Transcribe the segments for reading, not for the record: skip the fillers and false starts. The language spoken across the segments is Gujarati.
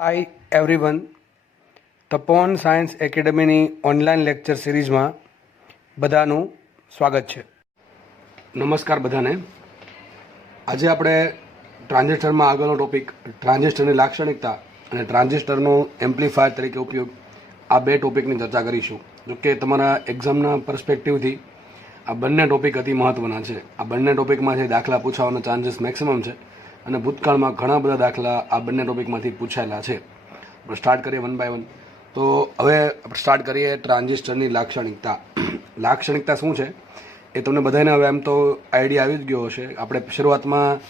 હાય એવરીવન, તપોન સાયન્સ એકેડમીની ઓનલાઈન લેક્ચર સિરીઝમાં બધાનું સ્વાગત છે. નમસ્કાર બધાને. આજે આપણે ટ્રાન્ઝિસ્ટરમાં આગળનો ટોપિક ટ્રાન્ઝિસ્ટરની લાક્ષણિકતા અને ટ્રાન્ઝિસ્ટરનો એમ્પ્લીફાયર તરીકે ઉપયોગ, આ બે ટોપિકની ચર્ચા કરીશું. જોકે તમારા એક્ઝામના પર્સપેક્ટિવથી આ બંને ટોપિક અતિ મહત્ત્વના છે. આ બંને ટોપિકમાંથી દાખલા પૂછાવાના ચાન્સીસ મેક્સિમમ છે અને ભૂતકાળમાં ઘણા બધા દાખલા આ બંને ટોપિકમાંથી પૂછાયેલા છે. આપણે સ્ટાર્ટ કરીએ વન બાય વન. તો હવે આપણે સ્ટાર્ટ કરીએ ટ્રાન્ઝિસ્ટરની લાક્ષણિકતા. લાક્ષણિકતા શું છે એ તમને બધાને હવે એમ તો આઈડિયા આવી જ ગયો હશે. આપણે શરૂઆતમાં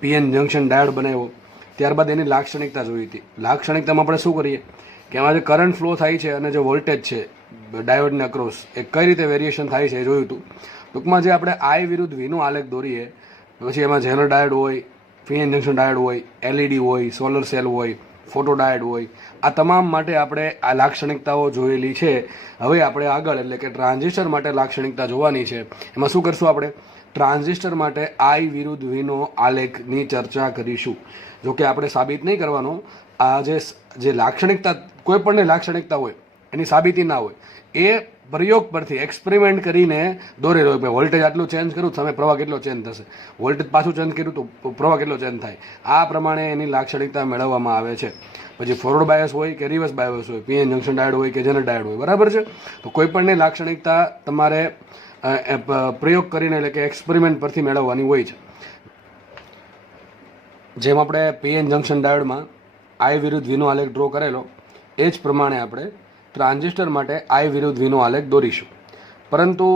પીએન જંક્શન ડાયોડ બનાવ્યો, ત્યારબાદ એની લાક્ષણિકતા જોઈ હતી. લાક્ષણિકતામાં આપણે શું કરીએ કે એમાં જે કરંટ ફ્લો થાય છે અને જે વોલ્ટેજ છે ડાયોડને અક્રોસ એ કઈ રીતે વેરિએશન થાય છે એ જોયું હતું. ટૂંકમાં જે આપણે આઈ વિરુદ્ધ વીનો આલેખ દોરીએ, પછી એમાં ઝેનર ડાયોડ હોય, પીએન જંક્શન ડાયોડ હોય, એલઈડી હોય, સોલર સેલ હોય, ફોટો ડાયોડ હોય, આ તમામ માટે આપણે આ લાક્ષણિકતાઓ જોયેલી છે. હવે આપણે આગળ એટલે કે ટ્રાન્ઝિસ્ટર માટે લાક્ષણિકતા જોવાની છે. એમાં શું કરશું આપણે? ટ્રાન્ઝિસ્ટર માટે આઈ વિરુદ્ધ વીનો આલેખની ચર્ચા કરીશું. જોકે આપણે સાબિત નહીં કરવાનો. આ જે લાક્ષણિકતા, કોઈ પણની લાક્ષણિકતા હોય એની સાબિતી ના હોય, એ પ્રયોગ પરથી એક્સપેરિમેન્ટ કરીને દોરેલો હોય. વોલ્ટેજ આટલું ચેન્જ કર્યું, સામે પ્રવાહ કેટલો ચેન્જ થશે, વોલ્ટેજ પાછું ચેન્જ કર્યું તો પ્રવાહ કેટલો ચેન્જ થાય, આ પ્રમાણે એની લાક્ષણિકતા મેળવવામાં આવે છે. પછી ફોરવર્ડ બાયસ હોય કે રિવર્સ બાયસ હોય, પીએન જંક્શન ડાયોડ હોય કે ઝેનર ડાયોડ હોય, બરાબર છે. તો કોઈ પણની લાક્ષણિકતા તમારે પ્રયોગ કરીને એટલે કે એક્સપેરિમેન્ટ પરથી મેળવવાની હોય છે. જેમ આપણે પીએન જંક્શન ડાયોડમાં આઈ વિરુદ્ધ વીનો આલેખ ડ્રો કરેલો, એ જ પ્રમાણે આપણે ટ્રાન્ઝિસ્ટર માટે આઈ વિરુદ્ધ વીનો આલેખ દોરીશું. પરંતુ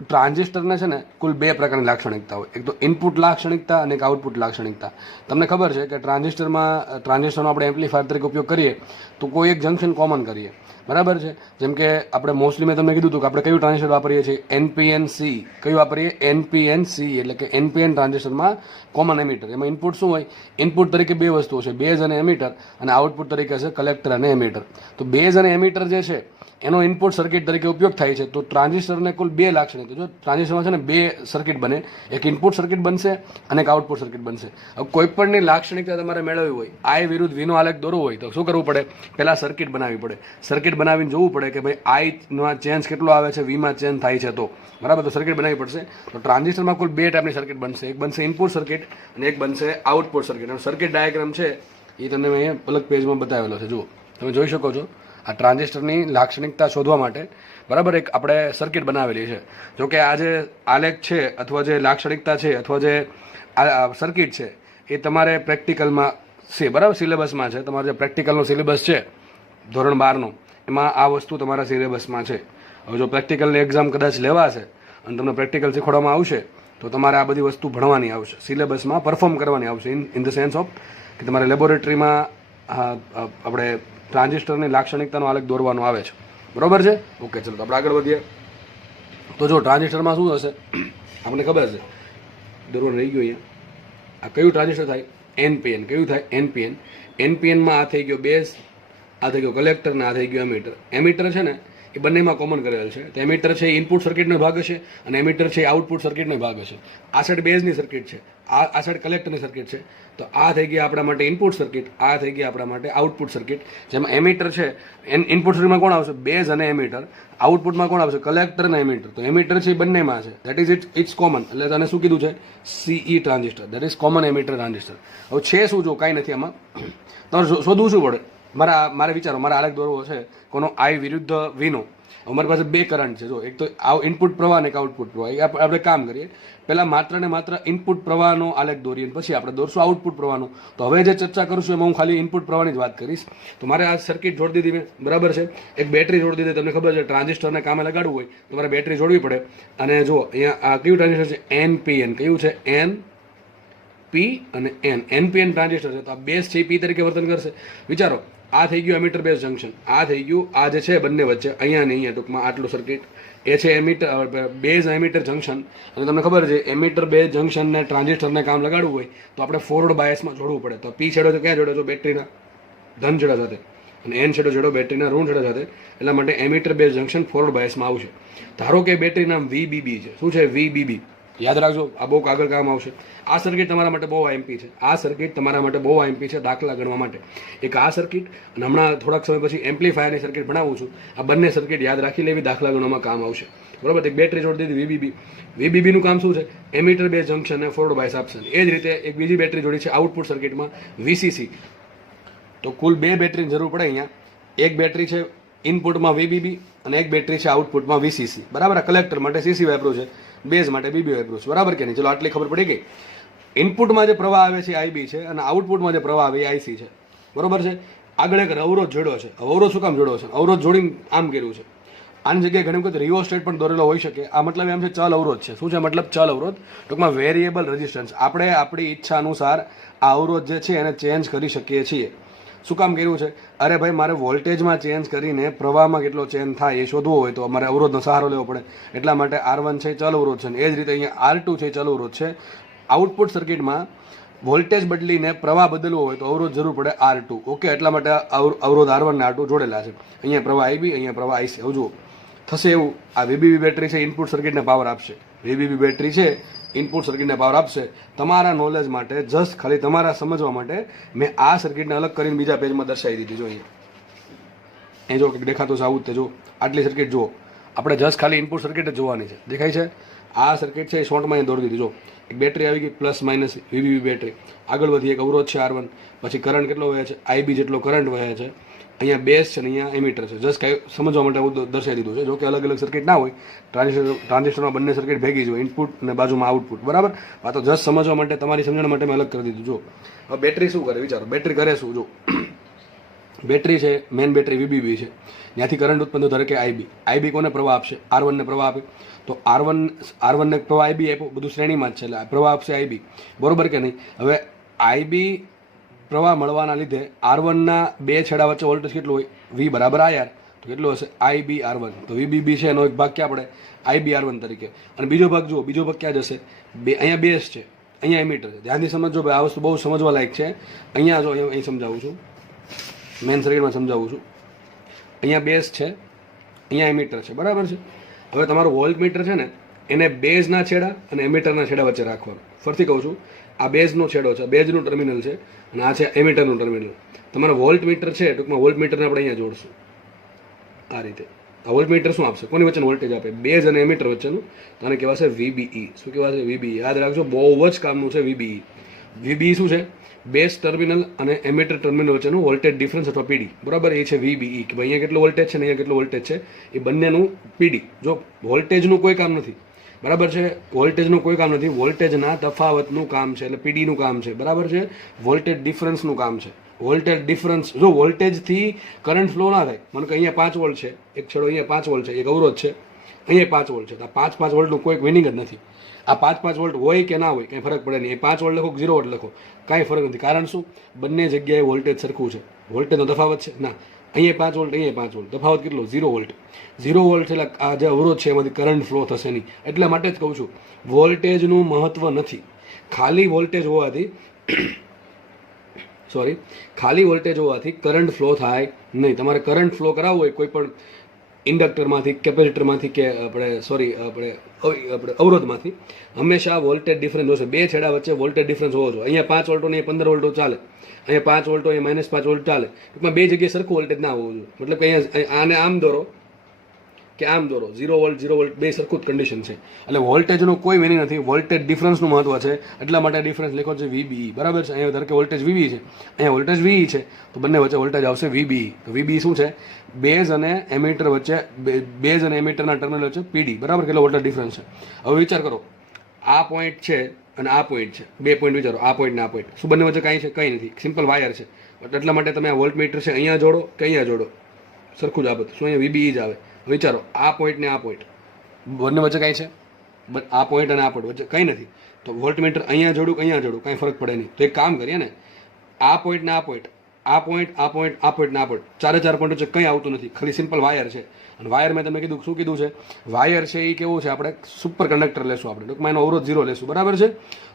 ટ્રાન્ઝિસ્ટરને છે ને કુલ બે પ્રકારની લાક્ષણિકતા હોય. એક તો ઇનપુટ લાક્ષણિકતા અને એક આઉટપુટ લાક્ષણિકતા. તમને ખબર છે કે ટ્રાન્ઝિસ્ટરનો આપણે એમ્પ્લીફાયર તરીકે ઉપયોગ કરીએ તો કોઈ એક જંક્શન કોમન કરીએ, બરાબર છે. જેમ કે આપણે મોસ્ટલી મેં તમને કીધું હતું કે આપણે કયું ટ્રાન્ઝિસ્ટર વાપરીએ છીએ? NPN-C. કયું વાપરીએ? NPN-C, એટલે કે NPN ટ્રાન્ઝિસ્ટરમાં કોમન એમીટર. એમાં ઇનપુટ શું હોય? ઇનપુટ તરીકે બે વસ્તુઓ છે, બેઝ અને એમીટર, અને આઉટપુટ તરીકે છે કલેક્ટર અને એમીટર. તો બેઝ અને એમીટર જે છે એનો ઇનપુટ સર્કિટ તરીકે ઉપયોગ થાય છે. તો ટ્રાન્ઝિસ્ટરને કુલ બે લાક્ષણિકતા. જો ટ્રાન્ઝિસ્ટરમાં છે ને બે સર્કિટ બને, એક ઇનપુટ સર્કિટ બનશે અને એક આઉટપુટ સર્કિટ બનશે. હવે કોઈ પણની લાક્ષણિકતા તમારે મેળવવી હોય, આઈ વિરુદ્ધ વીનો આલેખ દોરવો હોય તો શું કરવું પડે? પહેલાં સર્કિટ બનાવવી પડે. સર્કિટ બનાવીને જોવું પડે કે ભાઈ આઈમાં ચેન્જ કેટલો આવે છે, વીમાં ચેન્જ થાય છે તો, બરાબર. તો સર્કિટ બનાવવી પડશે. તો ટ્રાન્ઝિસ્ટરમાં કુલ બે ટાઈપની સર્કિટ બનશે. એક બનશે ઇનપુટ સર્કિટ અને એક બનશે આઉટપુટ સર્કિટ. સર્કિટ ડાયાગ્રામ છે એ તમને મેં અહીંયા અલગ પેજમાં બતાવેલો છે. જુઓ, તમે જોઈ શકો છો. આ ટ્રાન્ઝિસ્ટરની લાક્ષણિકતા શોધવા માટે, બરાબર, એક આપણે સર્કિટ બનાવેલી છે. જોકે આ જે આલેખ છે અથવા જે લાક્ષણિકતા છે અથવા જે સર્કિટ છે એ તમારે પ્રેક્ટિકલમાં છે, બરાબર, સિલેબસમાં છે. તમારે જે પ્રેક્ટિકલનો સિલેબસ છે ધોરણ 12નો, એમાં આ વસ્તુ તમારા સિલેબસમાં છે. હવે જો પ્રેક્ટિકલની એક્ઝામ કદાચ લેવાશે અને તમને પ્રેક્ટિકલ શીખવાડવામાં આવશે તો તમારે આ બધી વસ્તુ ભણવાની આવશે, સિલેબસમાં પરફોર્મ કરવાની આવશે. ઇન ધ સેન્સ ઓફ કે તમારે લેબોરેટરીમાં આપણે ટ્રાન્ઝિસ્ટરની લાક્ષણિકતાનો આલેખ દોરવાનો આવે છે, બરોબર છે. ઓકે, ચલો આપણે આગળ વધીએ. તો જો ટ્રાન્ઝિસ્ટરમાં શું હશે આપણને ખબર છે, દોરવાનું રહી ગયું અહીંયા. આ કયું ટ્રાન્ઝિસ્ટર થાય? NPN. કયું થાય? NPN. NPNમાં આ થઈ ગયો બેઝ, આ થઈ ગયો કલેક્ટર ને આ થઈ ગયો એમીટર. એમીટર છે ને એ બંનેમાં કોમન કરેલ છે. તો એમીટર છે એ ઇનપુટ સર્કિટનો ભાગ હશે અને એમીટર છે એ આઉટપુટ સર્કિટનો ભાગ હશે. આ સાઈડ બેઝની સર્કિટ છે, આ સાઈડ કલેક્ટરની સર્કિટ છે. તો આ થઈ ગયા આપણા માટે ઇનપુટ સર્કિટ, આ થઈ ગયા આપણા માટે આઉટપુટ સર્કિટ. જેમાં એમીટર છે, ઇનપુટ સર્કિટમાં કોણ આવશે? બેઝ અને એમીટર. આઉટપુટમાં કોણ આવશે? કલેક્ટર અને એમીટર. તો એમીટર છે એ બંનેમાં છે. That is it's common. એટલે તને શું કીધું છે? CE transistor, that is common emitter transistor. હવે છે શું? જો કાંઈ નથી આમાં, તમારે શોધવું શું પડે? મારે વિચારો, મારે આલેખ દોરવો છે કોનો? આઈ વિરુદ્ધ વીનો. અમારી પાસે બે કરંટ છે. જો એક તો ઇનપુટ પ્રવાહ અને એક આઉટપુટ પ્રવાહ. આપણે કામ કરીએ, પહેલાં માત્ર ને માત્ર ઇનપુટ પ્રવાહનો આલેખ દોરીએ, પછી આપણે દોરશું આઉટપુટ પ્રવાહનો. તો હવે જે ચર્ચા કરીશું એમાં હું ખાલી ઇનપુટ પ્રવાહની જ વાત કરીશ. તો મારે આ સર્કિટ જોડી દીધી મેં, બરાબર છે. એક બેટરી જોડી દીધી. તમને ખબર છે ટ્રાન્ઝિસ્ટરને કામે લગાડવું હોય તો મારે બેટરી જોડવી પડે. અને જો અહીંયા આ કયું ટ્રાન્ઝિસ્ટર છે? NPN. કયું છે? NP અને N. NPN ટ્રાન્ઝિસ્ટર છે. તો આ બેઝ છે એ P તરીકે વર્તન કરશે. વિચારો, આ થઈ ગયું એમીટર બેઝ જંક્શન, આ થઈ ગયું આ જે છે બંને વચ્ચે અહીંયા ને અહીંયા ટૂંકમાં આટલું સર્કિટ, એ છે એમીટર બેઝ એમીટર જંક્શન. અને તમને ખબર છે એમીટર બેઝ જંક્શનને ટ્રાન્ઝિસ્ટરને કામ લગાડવું હોય તો આપણે ફોરવર્ડ બાયસમાં જોડવું પડે. તો P છેડો તો ક્યાં જોડે? તો બેટરીના ધન છેડા સાથે, અને N છેડો જોડો બેટરીના ઋણ છેડા સાથે. એટલા માટે એમીટર બેઝ જંક્શન ફોરવર્ડ બાયસમાં આવશે. ધારો કે બેટરી નામ VBB છે. શું છે? VBB. યાદ રાખજો, આ બહુ આગળ કામ આવશે. આ સર્કિટ તમારા માટે બહુ આઈએમપી છે. આ સર્કિટ તમારા માટે બહુ આઈએમપી છે દાખલા ગણવા માટે. એક આ સર્કિટ અને હમણાં થોડાક સમય પછી એમ્પ્લીફાયરની સર્કિટ ભણાવું છું. આ બંને સર્કિટ યાદ રાખી લેવી, દાખલા ગણવામાં કામ આવશે. બરોબર. એક બેટરી જોડી દીધી વીબીબી. વીબીબીનું કામ શું છે? એમીટર બેઝ જંક્શન અને ફોરવર્ડ બાયસ આપશે. એ જ રીતે એક બીજી બેટરી જોડી છે આઉટપુટ સર્કિટમાં વીસીસી. તો કુલ 2 બેટરીની જરૂર પડે અહીંયા. એક બેટરી છે ઇનપુટમાં વીબીબી અને એક બેટરી છે આઉટપુટમાં વીસીસી. બરાબર. આ કલેક્ટર માટે સીસી વાપર્યું છે, બેઝ માટે બીબી વાપર્યું છે. બરાબર કે નહીં? ચલો આટલી ખબર પડી ગઈ. ઇનપુટમાં જે પ્રવાહ આવે છે આઈબી છે અને આઉટપુટમાં જે પ્રવાહ આવે એ આઈસી છે. બરોબર છે. આગળ એક અવરોધ જોડ્યો છે. અવરોધ શું કામ જોડ્યો છે? અવરોધ જોડીને આમ કર્યું છે. આની જગ્યાએ ઘણી વખત રિયોસ્ટેટ પણ દોરેલો હોઈ શકે. આ મતલબ એમ છે ચલ અવરોધ છે. શું છે મતલબ? ચલ અવરોધ. ટૂંકમાં વેરિયેબલ રેઝિસ્ટન્સ. આપણે આપણી ઈચ્છા અનુસાર આ અવરોધ જે છે એને ચેન્જ કરી શકીએ છીએ. શું કામ કર્યું છે? અરે ભાઈ, મારે વોલ્ટેજમાં ચેન્જ કરીને પ્રવાહમાં કેટલો ચેન્જ થાય એ શોધવો હોય તો અમારે અવરોધનો સહારો લેવો પડે. એટલા માટે R1 છે ચલ અવરોધ છે. એ જ રીતે અહીંયા R2 છે ચલ અવરોધ છે. આઉટપુટ સર્કિટમાં વોલ્ટેજ બદલીને પ્રવાહ બદલવો હોય તો અવરોધ જરૂર પડે R2. ઓકે. એટલા માટે અવરોધ R1 ને R2 જોડેલા છે. અહીંયા પ્રવાહ IB, અહીંયા પ્રવાહ IC. હવે જુઓ થશે એવું. આ વીબીબી બેટરી છે ઇનપુટ સર્કિટને પાવર આપશે. વીબીબી બેટરી છે ઇનપુટ સર્કિટને પાવર આપશે. તમારા નોલેજ માટે, જસ્ટ ખાલી તમારા સમજવા માટે મેં આ સર્કિટને અલગ કરીને બીજા પેજમાં દર્શાવી દીધી. જો અહીંયા એ જો કંઈક દેખાતું છે આવું જ તે જો. આટલી સર્કિટ જુઓ. આપણે જસ્ટ ખાલી ઇનપુટ સર્કિટ જ જોવાની છે. દેખાય છે? આ સર્કિટ છે એ શોર્ટમાં અહીં દોરી દીધી. જો એક બેટરી આવી ગઈ પ્લસ માઇનસ વીબીબી બેટરી. આગળ વધી એક અવરોધ છે R1. પછી કરંટ કેટલો વહે છે? IB જેટલો કરંટ વહે છે. અહીંયા બેઝ છે ને અહીંયા એમીટર છે. જસ્ટ કાંઈ સમજવા માટે હું દર્શાવી દીધું છે. જો કે અલગ અલગ સર્કિટ ના હોય, ટ્રાન્ઝિસ્ટરમાં બંને સર્કિટ ભેગી જ હોય, ઇનપુટ અને બાજુમાં આઉટપુટ. બરાબર. આ તો જસ્ટ સમજવા માટે, તમારી સમજણ માટે મેં અલગ કરી દીધું. જો હવે બેટરી શું કરે વિચારો. બેટરી કરે શું? જો બેટરી છે, મેન બેટરી વીબીબી છે. ત્યાંથી કરંટ ઉત્પન્ન ધારે કે IB કોને પ્રવાહ આપશે? R1 ને પ્રવાહ આપે. તો R1 ને પ્રવાહ IB આપ્યો. બધું શ્રેણીમાં જ છે એટલે પ્રવાહ આપશે IB. બરોબર કે નહીં? હવે IB પ્રવાહ મળવાના લીધે R1 ના બે છેડા વચ્ચે વોલ્ટેજ કેટલું હોય? V બરાબર IR. તો કેટલું હશે? IB R1. તો વીબીબી છે એનો એક ભાગ ક્યાં પડે? IB R1 તરીકે. અને બીજો ભાગ જુઓ. બીજો ભાગ ક્યાં જશે? અહીંયા બેઝ છે, અહીંયા એમીટર છે. ધ્યાનથી સમજો ભાઈ, આ વસ્તુ બહુ સમજવા લાયક છે. અહીંયા જો અહીં સમજાવું છું, મેન સર્કિટમાં સમજાવું છું. અહીંયા બેઝ છે, અહીંયા એમીટર છે. બરાબર છે. હવે તમારું વોલ્ટ મીટર છે ને એને બેઝના છેડા અને એમીટરના છેડા વચ્ચે રાખવાનું. ફરીથી કહું છું, આ બેઝનો છેડો છે, બેઝનું ટર્મિનલ છે અને આ છે એમીટરનું ટર્મિનલ. તમારું વોલ્ટ મીટર છે, ટૂંકમાં વોલ્ટ મીટરને આપણે અહીંયા જોડશું આ રીતે. આ વોલ્ટ મીટર શું આપશે? કોની વચ્ચેનું વોલ્ટેજ આપે? બેઝ અને એમીટર વચ્ચેનું. તો આને કહેવાશે VBE. શું કહેવાશે? VBE. યાદ રાખજો, બહુ જ કામનું છે VBE. VBE શું છે? બેઝ ટર્મિનલ અને એમીટર ટર્મિનલ વચ્ચેનું વોલ્ટેજ ડિફરન્સ અથવા PD. બરાબર. એ છે VBE. કે ભાઈ અહીંયા કેટલો વોલ્ટેજ છે ને અહીંયા કેટલો વોલ્ટેજ છે, એ બંનેનું PD. જો વોલ્ટેજનું કોઈ કામ નથી. બરાબર છે. વોલ્ટેજનું કોઈ કામ નથી. વોલ્ટેજના તફાવતનું કામ છે એટલે પીડીનું કામ છે. બરાબર છે. વોલ્ટેજ ડિફરન્સનું કામ છે. Voltage difference. જો વોલ્ટેજથી કરંટ ફ્લો ના થાય, મને કે અહીંયા 5 વોલ્ટ છે, એક છેડો અહીંયા 5 વોલ્ટ છે, એક અવરોધ છે, અહીંયા 5 વોલ્ટ છે. તો 5 વોલ્ટનું કોઈ વિનિંગ જ નથી. આ 5 વોલ્ટ હોય કે ના હોય કંઈ ફરક પડે નહીં. 5 વોલ્ટ લખો કે 0 વોલ્ટ લખો, કાંઈ ફરક નથી. કારણ શું? બંને જગ્યાએ વોલ્ટેજ સરખું છે. વોલ્ટેજનો તફાવત છે ના. અહીંયા 5 વોલ્ટ, અહીંયા 5 વોલ્ટ, તફાવત કેટલો? 0 વોલ્ટ. 0 વોલ્ટ એટલે આ જે અવરોધ છે એમાંથી કરંટ ફ્લો થશે નહીં. એટલા માટે જ કહું છું વોલ્ટેજનું મહત્વ નથી. ખાલી વોલ્ટેજ હોવાથી ખાલી વોલ્ટેજ હોવાથી કરંટ ફ્લો થાય નહીં. તમારે કરંટ ફ્લો કરાવવો હોય કોઈ પણ ઇન્ડક્ટરમાંથી, કેપેસિટરમાંથી કે આપણે અવરોધમાંથી, હંમેશા વોલ્ટેજ ડિફરન્સ હશે. બે છેડા વચ્ચે વોલ્ટેજ ડિફરન્સ હોવો જોઈએ. અહીંયા 5 વોલ્ટો ને 15 વોલ્ટો ચાલે, અહીંયા 5 વોલ્ટો, અહીંયા -5 વોલ્ટ ચાલે. ટૂંકમાં બે જગ્યાએ સરખું વોલ્ટેજ ના હોવું જોઈએ. મતલબ કે અહીંયા આને આમ દોરો કે આમ દોરો, 0 વોલ્ટ બે સરખું જ કન્ડિશન છે. એટલે વોલ્ટેજનું કોઈ વેલ્યુ નથી. વોલ્ટેજ ડિફરન્સનું મહત્વ છે. એટલા માટે ડિફરન્સ લખો છે VBE. બરાબર છે. અહીંયા ધારો કે વોલ્ટેજ VB છે, અહીંયા વોલ્ટેજ VE છે, તો બંને વચ્ચે વોલ્ટેજ આવશે VBE. તો VBE શું છે? બેઝ અને એમીટર વચ્ચે, બેઝ અને એમીટરના ટર્મિનલ વચ્ચે PD. બરાબર. કેટલો વોલ્ટેજ ડિફરન્સ છે? હવે વિચાર કરો, આ પોઈન્ટ છે અને આ પોઈન્ટ છે, બે પોઈન્ટ વિચારો, આ પોઈન્ટ ને આ પોઈન્ટ. શું બંને વચ્ચે કાંઈ છે? કંઈ નથી. સિમ્પલ વાયર છે. એટલા માટે તમે આ વોલ્ટ મીટર છે અહીંયા જોડો કે અહીંયા જોડો, સરખું જ આપે. શું અહીંયા VBE જ આવે. વિચારો, આ પોઈન્ટ ને આ પોઈન્ટ, બંને વચ્ચે કાંઈ છે? આ પોઈન્ટ અને આ પોઈન્ટ વચ્ચે કંઈ નથી. તો વોલ્ટ મીટર અહીંયા જોડું કે અહીંયા જોડું, કાંઈ ફરક પડે નહીં. તો એક કામ કરીએ ને, આ પોઈન્ટ ને આ પોઈન્ટ, આ પોઈન્ટ, આ પોઈન્ટ, આ પોઈન્ટ ને આ પોઈન્ટ, ચારે પોઈન્ટ વચ્ચે કંઈ આવતું નથી. ખાલી સિમ્પલ વાયર છે. અને વાયર મેં તમે કીધું શું કીધું છે? વાયર છે એ કેવું છે? આપણે સુપર કંડક્ટર લેશું. આપણે ટૂંકમાં એનો અવરોધ 0 લેશું. બરાબર છે.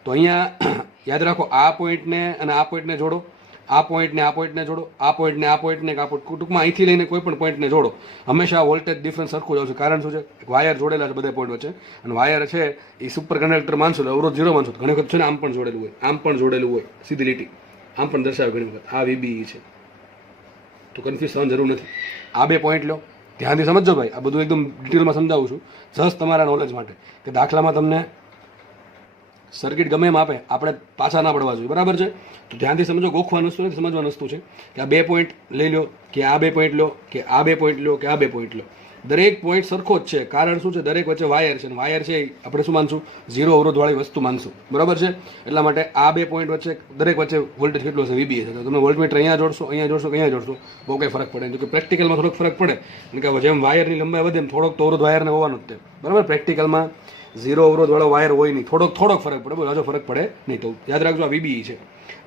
તો અહીંયા યાદ રાખો, આ પોઈન્ટને અને આ પોઈન્ટને જોડો, આ પોઈન્ટને જોડો, આ પોઈન્ટને ટૂંકમાં અહીંથી લઈને કોઈ પણ પોઈન્ટને જોડો, હંમેશા વોલ્ટેજ ડિફરન્સ સરખું જ આવશે. કારણ શું છે, વાયર જોડેલા છે બધા પોઈન્ટ વચ્ચે, અને વાયર છે એ સુપર કન્ડક્ટર માનશો એટલે અવરોધ 0 માનશો. ઘણી વખત છે ને આમ પણ જોડેલું હોય સીધી લીટી, આમ પણ દર્શાવે ઘણી વખત આ VBE છે. તો કન્ફ્યુઝ થવાની જરૂર નથી. આ બે પોઈન્ટ લો, ધ્યાનથી સમજો ભાઈ, આ બધું એકદમ ડિટેલમાં સમજાવું છું જસ્ટ તમારા નોલેજ માટે, કે દાખલામાં તમને સર્કિટ ગમે એમ આપે, આપણે પાછા ના પડવા જોઈએ, બરાબર છે. તો ધ્યાનથી સમજો, ગોખવાનું વસ્તુ નથી, સમજવાનું વસ્તુ છે કે આ બે પોઈન્ટ લઈ લો, કે આ બે પોઈન્ટ લો, કે આ બે પોઈન્ટ લો, કે આ બે પોઈન્ટ લો. દરેક પોઈન્ટ સરખો જ છે. કારણ શું છે, દરેક વચ્ચે વાયર છે, અને વાયર છે આપણે શું માનશું, 0 અવરોધવાળી વસ્તુ માનશું, બરાબર છે. એટલા માટે આ બે પોઈન્ટ વચ્ચે દરેક વચ્ચે વોલ્ટેજ કેટલો છે, VBA છે. તો તમે વોલ્ટમીટર અહીંયા જોડશો, અહીંયા જોડશો, અહીંયા જોડશો, બહુ કંઈ ફરક પડે. જો કે પ્રેક્ટિકલમાં થોડોક ફરક પડે, કારણ કે જેમ વાયરની લંબાઈ વધે એમ થોડોક તો અવરોધ વાયરને હોવાનો જ તે, બરાબર. પ્રેક્ટિકલમાં 0 અવરોધવાળો વાયર હોય નહીં, થોડોક ફરક પડે, બહુ હજુ ફરક પડે નહીં. તો યાદ રાખજો આ VBE છે.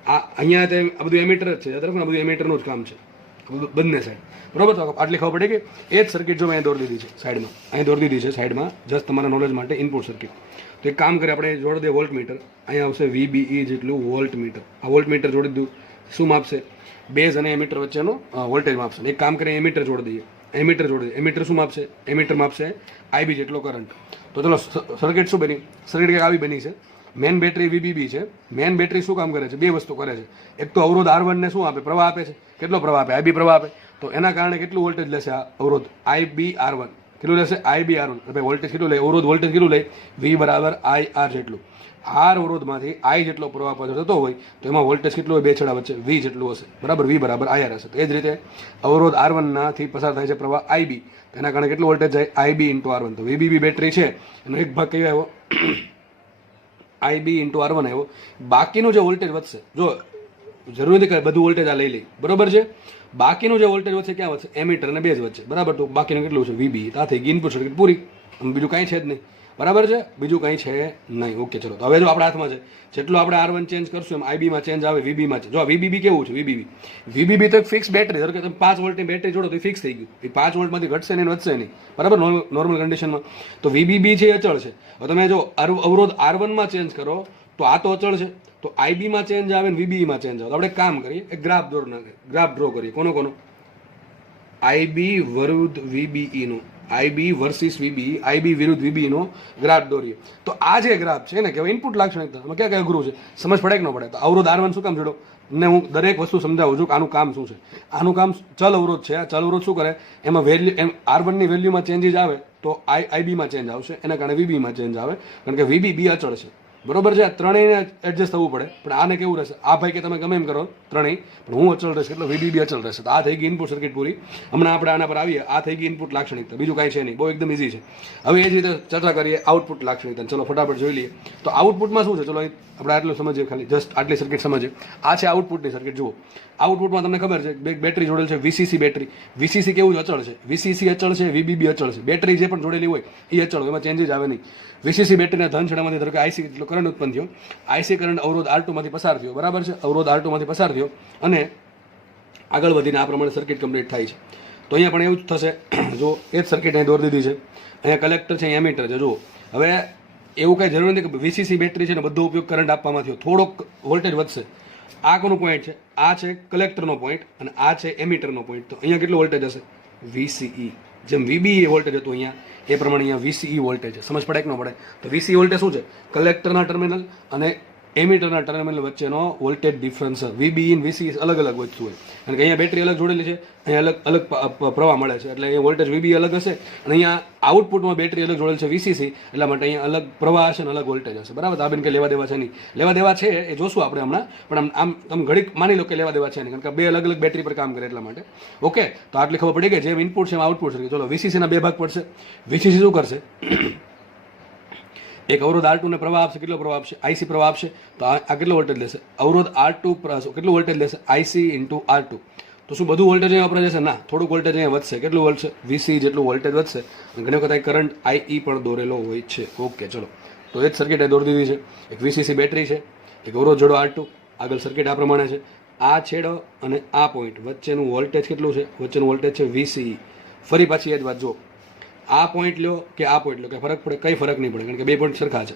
આ અહીંયા તે આ બધું એમીટર જ છે, યાદ રાખો ને, આ બધું એમીટરનું જ કામ છે બંને સાઈડ, બરાબર. તો આટલી ખબર પડે કે એ જ સર્કિટ જો મેં અહીં દોરી દીધી છે સાઈડમાં, અહીં દોરી દીધી છે સાઈડમાં, જસ્ટ તમારા નોલેજ માટે ઇનપુટ સર્કિટ. તો એક કામ કરીએ, આપણે જોડી દઈએ વોલ્ટમીટર. અહીંયા આવશે VBE જેટલું વોલ્ટમીટર. આ વોલ્ટમીટર જોડી દીધું, શું માપશે, બેઝ અને એમીટર વચ્ચેનો વોલ્ટેજ માપશે. એક કામ કરીએ, એમીટર જોડી દઈએ, એમીટર શું માપશે, એમીટર માપશે IB જેટલો કરંટ. તો ચલો સર્કિટ શું બની, સર્કિટ કંઈક આવી બની છે. મેન બેટરી VBB છે. મેન બેટરી શું કામ કરે છે, બે વસ્તુ કરે છે. એક તો અવરોધ R1 ને શું આપે, પ્રવાહ આપે છે. કેટલો પ્રવાહ આપે, IB પ્રવાહ આપે. તો એના કારણે કેટલું વોલ્ટેજ લેશે આ અવરોધ, IBR1 કેટલું લેશે, IBR1. ભાઈ વોલ્ટેજ કેટલું લે, અવરોધ વોલ્ટેજ કેટલું લે, V બરાબર IR જેટલું. R અવરોધમાંથી I જેટલો પ્રવાહ પસાર થતો હોય તો એમાં વોલ્ટેજ કેટલું હોય, બે છેડા વચ્ચે V જેટલું હશે, બરાબર. V બરાબર IR હશે. તો એ જ રીતે અવરોધ R1 નાથી પસાર થાય છે પ્રવાહ IB, એના કારણે કેટલું વોલ્ટેજ જાય, IB × R1. તો VBB બેટરી છે એનો એક ભાગ કયો આવ્યો, IB × R1 આવ્યો. બાકીનું જે વોલ્ટેજ વધશે, જો જરૂર નથી કે બધું વોલ્ટેજ આ લઈ લે, બરાબર છે. બાકીનું જે વોલ્ટેજ વધશે ક્યાં વધશે, એમીટર અને બેઝ વચ્ચે, બરાબર. તો બાકીનું કેટલું છે, VBE. તો આ થઈ ગઈ ઇનપુટ સર્કિટ પૂરી, બીજું કાંઈ છે જ નહીં, બરાબર છે, બીજું કંઈ છે નહીં. ઓકે, ચલો. તો હવે જો આપણા હાથમાં છે, જેટલું આપણે R1 ચેન્જ કરશું એમ IB માં ચેન્જ આવે, VB માં છે. જો VBB કેવું છે, VBB તો એક ફિક્સ બેટરી, ધારો કે તમે 5 વોલ્ટની બેટરી જોડો તો ફિક્સ થઈ ગયું, એ 5 વોલ્ટમાંથી ઘટશે નહીં, વધશે નહીં, બરાબર, નોર્મલ કન્ડિશનમાં. તો VBB છે એ અચળ છે. હવે તમે જો અવરોધ R1 માં ચેન્જ કરો તો આ તો અચળ છે, તો IB માં ચેન્જ આવે ને VBE માં ચેન્જ આવે. તો આપણે એક કામ કરીએ, એક ગ્રાફ ડ્રો કરીએ. કોનો IB વિરુદ્ધ VBE નો, IB વર્સિસ VBE, IB વિરુદ્ધ VBE નો ગ્રાફ દોરીએ. તો આ જે ગ્રાફ છે ને કહેવાય ઇનપુટ લાક્ષણિકતા. ક્યાં ક્યાં અઘરું છે, સમજ પડે કે ન પડે. તો અવરોધ R1 શું કામ જોડો, ને હું દરેક વસ્તુ સમજાવું છું કે આનું કામ શું છે. આનું કામ ચલ અવરોધ છે. આ ચલ અવરોધ શું કરે, એમાં વેલ્યુ એમ R1 ની વેલ્યુમાં ચેન્જીસ આવે તો IB માં ચેન્જ આવશે, એના કારણે VBE માં ચેન્જ આવે, કારણ કે VBB અચળ છે, બરોબર છે. ત્રણેયને એડજસ્ટ થવું પડે, પણ આને કેવું રહેશે, આ ભાઈ કે તમે ગમે એમ કરો ત્રણેય, પણ હું અચળ રહેશે એટલે VBB અચળ રહેશે. તો આ થઈ ગઈ ઇનપુટ સર્કિટ પૂરી. હમણાં આપણે આના પર આવીએ, આ થઈ ગઈ ઇનપુટ લાક્ષણિકતા, બીજું કાંઈ છે નહીં, બહુ એકદમ ઇઝી છે. હવે એ જ રીતે ચર્ચા કરીએ આઉટપુટ લાક્ષણિકતા. ચલો ફટાફટ જોઈ લઈએ. તો આઉટપુટમાં શું છે, ચલો આપણે આટલું સમજીએ, ખાલી જસ્ટ આટલી સર્કિટ સમજીએ. આ છે આઉટપુટની સર્કિટ. જુઓ, આઉટપુટમાં તમને ખબર છે બેટરી જોડેલ છે, VCC બેટરી. VCC કેવું અચળ છે, VCC અચળ છે, VBB અચળ છે. બેટરી જે પણ જોડેલી હોય એ અચળ હોય, એમાં ચેન્જીસ આવે નહીં. VCC બેટરીના ધન છેડામાંથી ધારો કે IC જેટલો કરંટ ઉત્પન્ન થયો, IC કરંટ અવરોધ R2 માંથી પસાર થયો, બરાબર છે. અવરોધ R2 માંથી પસાર થયો અને આગળ વધીને આ પ્રમાણે સર્કિટ કમ્પ્લીટ થાય છે. તો અહીંયા પણ એવું જ થશે. જો એ જ સર્કિટ અહીં દોરી દીધી છે, અહીંયા કલેક્ટર છે, અહીંયા એમીટર છે. જુઓ, હવે એવું કાંઈ જરૂર નથી કે VCC બેટરી છે ને બધો ઉપયોગ કરંટ આપવામાં થયો, થોડોક વોલ્ટેજ વધશે. આ કોનો પોઈન્ટ છે, આ છે કલેક્ટરનો પોઈન્ટ અને આ છે એમીટરનો પોઈન્ટ. તો અહીંયા કેટલો વોલ્ટેજ હશે, VCE. જેમ VBE વોલ્ટેજ હતું અહીંયા, એ પ્રમાણે અહીંયા VCE વોલ્ટેજ છે. સમજ પડે કે ન પડે. તો VCE વોલ્ટેજ શું છે, કલેક્ટરના ટર્મિનલ અને એમીટરના ટર્મિનલ વચ્ચેનો વોલ્ટેજ ડિફરન્સ. VBE અને VCE અલગ અલગ વસ્તુ હોય, કારણ કે અહીંયા બેટરી અલગ જોડેલી છે, અહીંયા અલગ પ્રવાહ મળે છે, એટલે અહીંયા વોલ્ટેજ VBE અલગ હશે, અને અહીંયા આઉટપુટમાં બેટરી અલગ જોડેલ છે VCC, એટલા માટે અહીંયા અલગ પ્રવાહ હશે અને અલગ વોલ્ટેજ હશે, બરાબર. તો આ બેન કે લેવા દેવા છે નહીં, લેવા દેવા છે એ જોશું આપણે હમણાં, પણ આમ તમે ઘડીક માની લો કે લેવા દેવા છે નહીં, કારણ કે બે અલગ અલગ બેટરી પર કામ કરે એટલા માટે. ઓકે, તો આટલી ખબર પડી કે જેમ ઇનપુટ છે એમ આઉટપુટ છે. ચલો VCC ના બે ભાગ પડશે. VCC શું કરશે, એક અવરોધ R2 ને પ્રવાહ આપશે, કેટલો પ્રવાહ આપશે, IC પ્રવાહ આપશે. તો આ કેટલો વોલ્ટેજ લેશે, અવરોધ R2 કેટલું વોલ્ટેજ લેશે, IC × R2. તો શું બધું વોલ્ટેજ અહીંયા વપરાય જશે, ના, થોડુંક વોલ્ટેજ અહીંયા વધશે. કેટલું વધશે, VC જેટલું વોલ્ટેજ વધશે. અને ઘણી વખત કરંટ IE પણ દોરેલો હોય છે. ઓકે, ચલો. તો એ જ સર્કિટ એ દોરી દીધી છે. એક VCC બેટરી છે, એક અવરોધ જોડો R2. આગળ સર્કિટ આ પ્રમાણે છે. આ છેડો અને આ પોઈન્ટ વચ્ચેનું વોલ્ટેજ કેટલું છે, વચ્ચેનું વોલ્ટેજ છે VCE. ફરી પાછી એ જ વાત, જો આ પોઈન્ટ લો કે આ પોઈન્ટ લો, કે ફરક પડે, કંઈ ફરક નહીં પડે, કારણ કે બે પોઈન્ટ સરખા છે.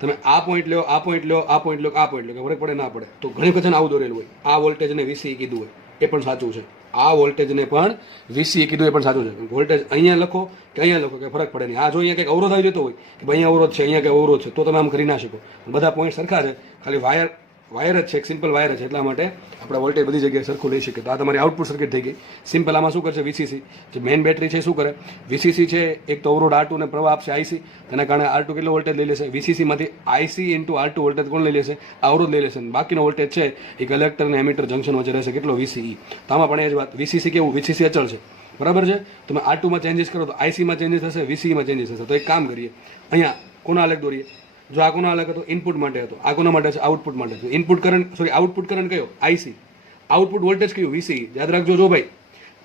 તમે આ પોઈન્ટ લો, આ પોઈન્ટ લો, આ પોઈન્ટ લો, આ પોઈન્ટ લો, કે ફરક પડે ના પડે? તો ઘણી વખત આવું દોરેલું હોય, આ વોલ્ટેજને વીસી કીધું હોય, એ પણ સાચું છે. આ વોલ્ટેજને પણ વીસી કીધું એ પણ સાચું છે. વોલ્ટેજ અહીંયા લખો કે અહીંયા લખો કે ફરક પડે નહીં. આ જો અહીંયા કંઈક અવરોધ આવી જતો હોય કે ભાઈ અહીંયા અવરોધ છે, અહીંયા કંઈક અવરોધ છે, તો તમે આમ કરી ના શકો. બધા પોઈન્ટ સરખા છે, ખાલી વાયર જ છે, એક સિમ્પલ વાયર છે, એટલા માટે આપણે વોલ્ટેજ બધી જગ્યાએ સરખું લઈ શકીએ. તો આ તમારી આઉટપુટ સર્કિટ થઈ ગઈ સિમ્પલ. આમાં શું કરશે? વીસીસી જે મેઇન બેટરી છે શું કરે? વીસીસી છે એક તો અવરોધ R2 ને પ્રવાહ આપશે આઈસી, તેના કારણે R2 કેટલો વોલ્ટેજ લઈ લેશે? વીસીસીમાંથી આઈસી ઇન્ટુ R2 વોલ્ટેજ કોણ લઈ લેશે? અવરોધ લઈ લેશે. બાકીનો વોલ્ટેજ છે એ કલેક્ટર અને એમીટર જંકશન વચ્ચે રહેશે, કેટલો? વીસીઈ. તો આમાં પણ એ જ વાત. વીસીસી કેવું? વીસીસી અચળ છે, બરાબર છે. તમે R2 માં ચેન્જીસ કરો તો આઈસીમાં ચેન્જીસ થશે, વીસીઈમાં ચેન્જીસ થશે. તો એક કામ કરીએ, અહીંયા કોના આલેખ દોરીએ. જો આ કોના આલેખ હતો? ઇનપુટ માટે હતો. આ કોના માટે છે? આઉટપુટ માટે છે. Input current sorry output current કયો? આઈસી. આઉટપુટ વોલ્ટેજ કયું? વીસીઈ. યાદ રાખજો. જો ભાઈ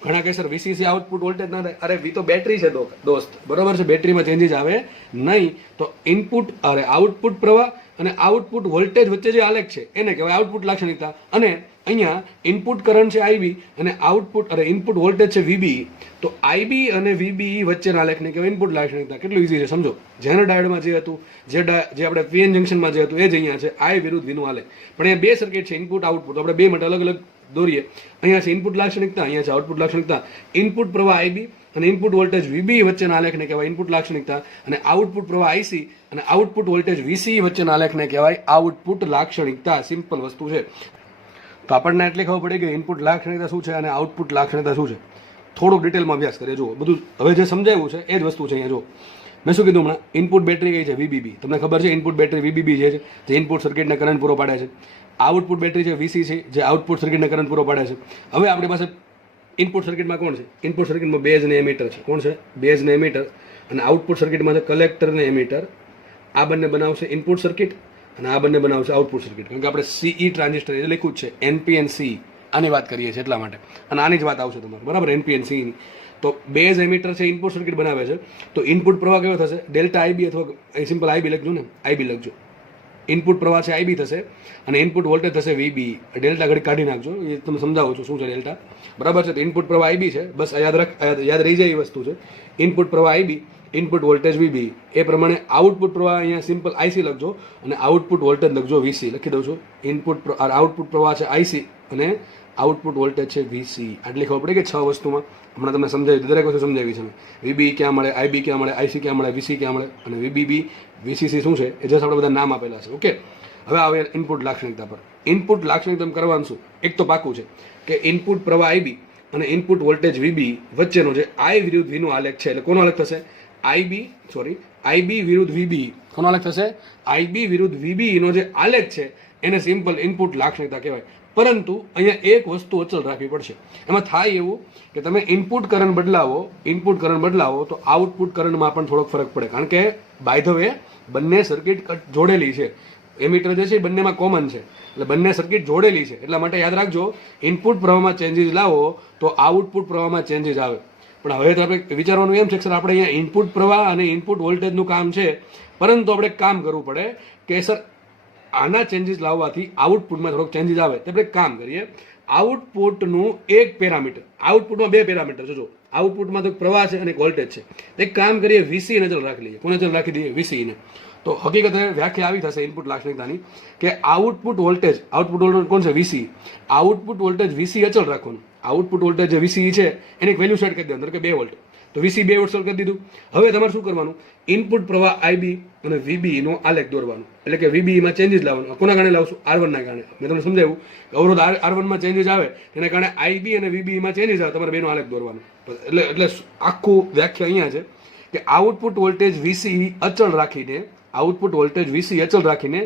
ઘણા કહેશે વીસીસી આઉટપુટ વોલ્ટેજ ના થાય. અરે વી તો બેટરી છે દોસ્ત, બરોબર છે. બેટરીમાં ચેન્જીસ આવે નહીં. તો ઇનપુટ અરે આઉટપુટ પ્રવાહ અને આઉટપુટ વોલ્ટેજ વચ્ચે જે આલેખ છે એને કહેવાય આઉટપુટ લાક્ષણિકતા. અને અહીંયા ઇનપુટ કરંટ છે આઈબી અને આઉટપુટ ઇનપુટ વોલ્ટેજ છે વીબી. તો આઈબી અને વીબી વચ્ચેના આલેખને કહેવાય ઇનપુટ લાક્ષણિકતા. કેટલું ઈઝી છે સમજો. જેના ડાયોડમાં જે હતું, જે આપણે પીએન જંકશનમાં જે હતું એ જ અહીંયા છે, આઈ વિરુદ્ધ વીનું આલેખ. પણ અહીંયા બે સર્કિટ છે, ઇનપુટ આઉટપુટ. આપણે બે માટે અલગ અલગ દોરીએ. અહીંયા છે ઇનપુટ લાક્ષણિકતા, અહીંયા છે આઉટપુટ લાક્ષણિકતા. ઇનપુટ પ્રવાહ આઈબી અને ઇનપુટ વોલ્ટેજ વીબી વચ્ચેના આલેખને કહેવાય ઇનપુટ લાક્ષણિકતા. અને આઉટપુટ પ્રવાહ આઈસી અને આઉટપુટ વોલ્ટેજ વીસી વચ્ચેના આલેખને કહેવાય આઉટપુટ લાક્ષણિકતા. સિમ્પલ વસ્તુ છે. તો આપણને એટલી ખબર પડી કે ઇનપુટ લાક્ષણિકતા શું છે અને આઉટપુટ લાક્ષણિકતા શું છે. થોડુંક ડિટેલમાં અભ્યાસ કરીએ. જુઓ બધું હવે જે સમજાવ્યું છે એ જ વસ્તુ છે. અહીંયા જો મેં શું કીધું હમણાં, ઇનપુટ બેટરી કઈ છે? વીબીબી. તમને ખબર છે ઇનપુટ બેટરી વીબીબી છે જે ઇનપુટ સર્કિટને કરંટ પૂરો પાડે છે. આઉટપુટ બેટરી છે વીસી છે જે આઉટપુટ સર્કિટને કરંટ પૂરો પાડે છે. હવે આપણી પાસે ઇનપુટ સર્કિટમાં કોણ છે? ઇનપુટ સર્કિટમાં બેઝ ને એમીટર છે. કોણ છે? બેઝ ને એમીટર. અને આઉટપુટ સર્કિટમાં છે કલેક્ટર ને એમીટર. આ બંને બનાવશે ઇનપુટ સર્કિટ અને આ બંને બનાવશે આઉટપુટ સર્કિટ. કારણ કે આપણે સીઈ ટ્રાન્ઝિસ્ટર એ લખ્યું જ છે, એનપીએન સી આની વાત કરીએ છીએ એટલા માટે. અને આની જ વાત આવશે તમારે, બરાબર? એનપીએન સી ની. તો બેઝ એમીટર છે ઇનપુટ સર્કિટ બનાવે છે. તો ઇનપુટ પ્રવાહ કયો થશે? ડેલ્ટા આઈબી અથવા સિમ્પલ આઈબી લખજો ને, આઈબી લખજો. ઇનપુટ પ્રવાહ છે આઈબી થશે અને ઇનપુટ વોલ્ટેજ થશે વીબી. ડેલ્ટા ઘડી કાઢી નાખજો, એ તમે સમજાવો છો શું છે ડેલ્ટા, બરાબર છે. તો ઇનપુટ પ્રવાહ આઈબી છે, બસ યાદ રહી જાય એ વસ્તુ છે. ઇનપુટ પ્રવાહ આઈબી, ઇનપુટ વોલ્ટેજ વીબી. એ પ્રમાણે આઉટપુટ પ્રવાહ અહીંયા સિમ્પલ આઈસી લખજો અને આઉટપુટ વોલ્ટેજ લખજો વીસી. લખી દઉં છું. ઇનપુટ આઉટપુટ પ્રવાહ છે આઈસી અને આઉટપુટ વોલ્ટેજ છે વીસી. આટલી ખબર પડી કે 6 વસ્તુમાં હમણાં તમને સમજાવી, દરેક વસ્તુ સમજાવી છે મેં. વીબી ક્યાં મળે, આઈબી ક્યાં મળે, આઈસી ક્યાં મળે, વીસી ક્યાં મળે અને વીબીબી વીસીસી શું છે એ જસ્ટ આપણે બધા નામ આપેલા છે. ઓકે, હવે આવે ઇનપુટ લાક્ષણિકતા પર. ઇનપુટ લાક્ષણિકતા કરવાનું શું? એક તો પાકું છે કે ઇનપુટ પ્રવાહ આઈબી અને ઇનપુટ વોલ્ટેજ વીબી વચ્ચેનો જે આઈ વિરુદ્ધ વીનો આલેખ છે, એટલે કોનો આલેખ થશે? આઈબી વિરુદ્ધ વીબી. કોનો આલેખ થશે? આઈબી વિરુદ્ધ વીબી નો જે આલેખ છે એને સિમ્પલ ઇનપુટ લાક્ષણિકતા કહેવાય. પરંતુ અહીંયા એક વસ્તુ અચલ રાખવી પડશે. એમાં થાય એવું કે તમે ઇનપુટ કરંટ બદલાવો તો આઉટપુટ કરંટમાં પણ થોડોક ફરક પડે. કારણ કે બાય ધ વે બંને સર્કિટ જોડેલી છે. એમીટર જે છે એ બંનેમાં કોમન છે, એટલે બંને સર્કિટ જોડેલી છે. એટલા માટે યાદ રાખજો, ઇનપુટ પ્રવાહમાં ચેન્જીસ લાવો તો આઉટપુટ પ્રવાહમાં ચેન્જીસ આવે. પણ હવે તો આપણે વિચારવાનું એમ છે કે સર આપણે અહીંયા ઇનપુટ પ્રવાહ અને ઇનપુટ વોલ્ટેજનું કામ છે, પરંતુ આપણે એક કામ કરવું પડે કે સર આના ચેન્જીસ લાવવાથી આઉટપુટમાં થોડોક ચેન્જીસ આવે. તો આપણે કામ કરીએ, આઉટપુટનું એક પેરામીટર, આઉટપુટમાં બે પેરામીટર છે. જો આઉટપુટમાં તો પ્રવાહ છે અને એક વોલ્ટેજ છે. એક કામ કરીએ, વીસી ને ચલ રાખી લઈએ. કોને ચલ રાખી દઈએ? વીસી ને. તો હકીકતે વ્યાખ્યા આવી થશે ઇનપુટ લાક્ષણિકતાની કે આઉટપુટ વોલ્ટેજ કોણ છે? વીસી. આઉટપુટ વોલ્ટેજ વીસી અચળ રાખવાનું. આઉટપુટ વોલ્ટેજ જે વીસી છે એની એક વેલ્યુ સેટ કરી દેવાનું કે 2 વોલ્ટ. તો વીસી 2 વોલ્ટ સેટ કરી દીધું. હવે તમારે શું કરવાનું? ઇનપુટ પ્રવાહ આઈબી અને વીબી નો આલેખ દોરવાનું. એટલે કે વીબી માં ચેન્જીસ લાવવાનું. કોના કારણે લાવશું? R1 ના કારણે. મેં તમને સમજાવ્યું કે અવરોધ R1 માં ચેન્જીસ આવે એના કારણે આઈબી અને વીબી માં ચેન્જીસ આવે, તમારે બેનો આલેખ દોરવાનું. એટલે આખું વ્યાખ્યા અહીંયા છે કે આઉટપુટ વોલ્ટેજ વીસી અચળ રાખીને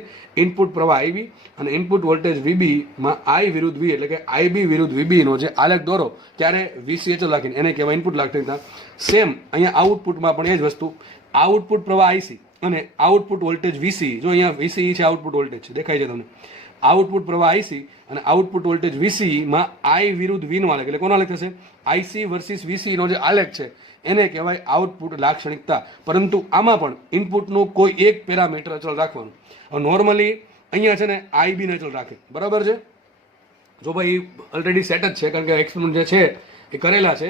ઇનપુટ પ્રવાહ આઈબી અને ઇનપુટ વોલ્ટેજ વીબી માં આઈ વિરુદ્ધ વી, એટલે કે આઈબી વિરુદ્ધ વીબી નો જે આલેખ દોરો ત્યારે વીસી અચળ રાખીને, એને કહેવાય ઇનપુટ લાક્ષણિકતા. સેમ અહીંયા આઉટપુટમાં પણ એ જ વસ્તુ. આઉટપુટ પ્રવાહ આઈસી અને આઉટપુટ વોલ્ટેજ વીસી. જો અહીંયા વીસી છે, આઉટપુટ વોલ્ટેજ છે, દેખાય છે તમને. આઉટપુટ પ્રવાહ આઈસી અને આઉટપુટ વોલ્ટેજ વીસી માં આઈ વિરુદ્ધ વી નો આલેખ, એટલે કોનો આલેખ થશે? આઈસી વર્સિસ વીસી નો જે આલેખ છે એને કહેવાય આઉટપુટ લાક્ષણિકતા. પરંતુ આમાં પણ ઇનપુટનું કોઈ એક પેરામીટર અચળ રાખવાનું. નોર્મલી અહીંયા છે ને આઈબી ને અચળ રાખે, બરાબર છે. જો ભાઈ ઓલરેડી સેટ જ છે, કારણ કે એક્સપેરિમેન્ટ જે છે એ કરેલા છે.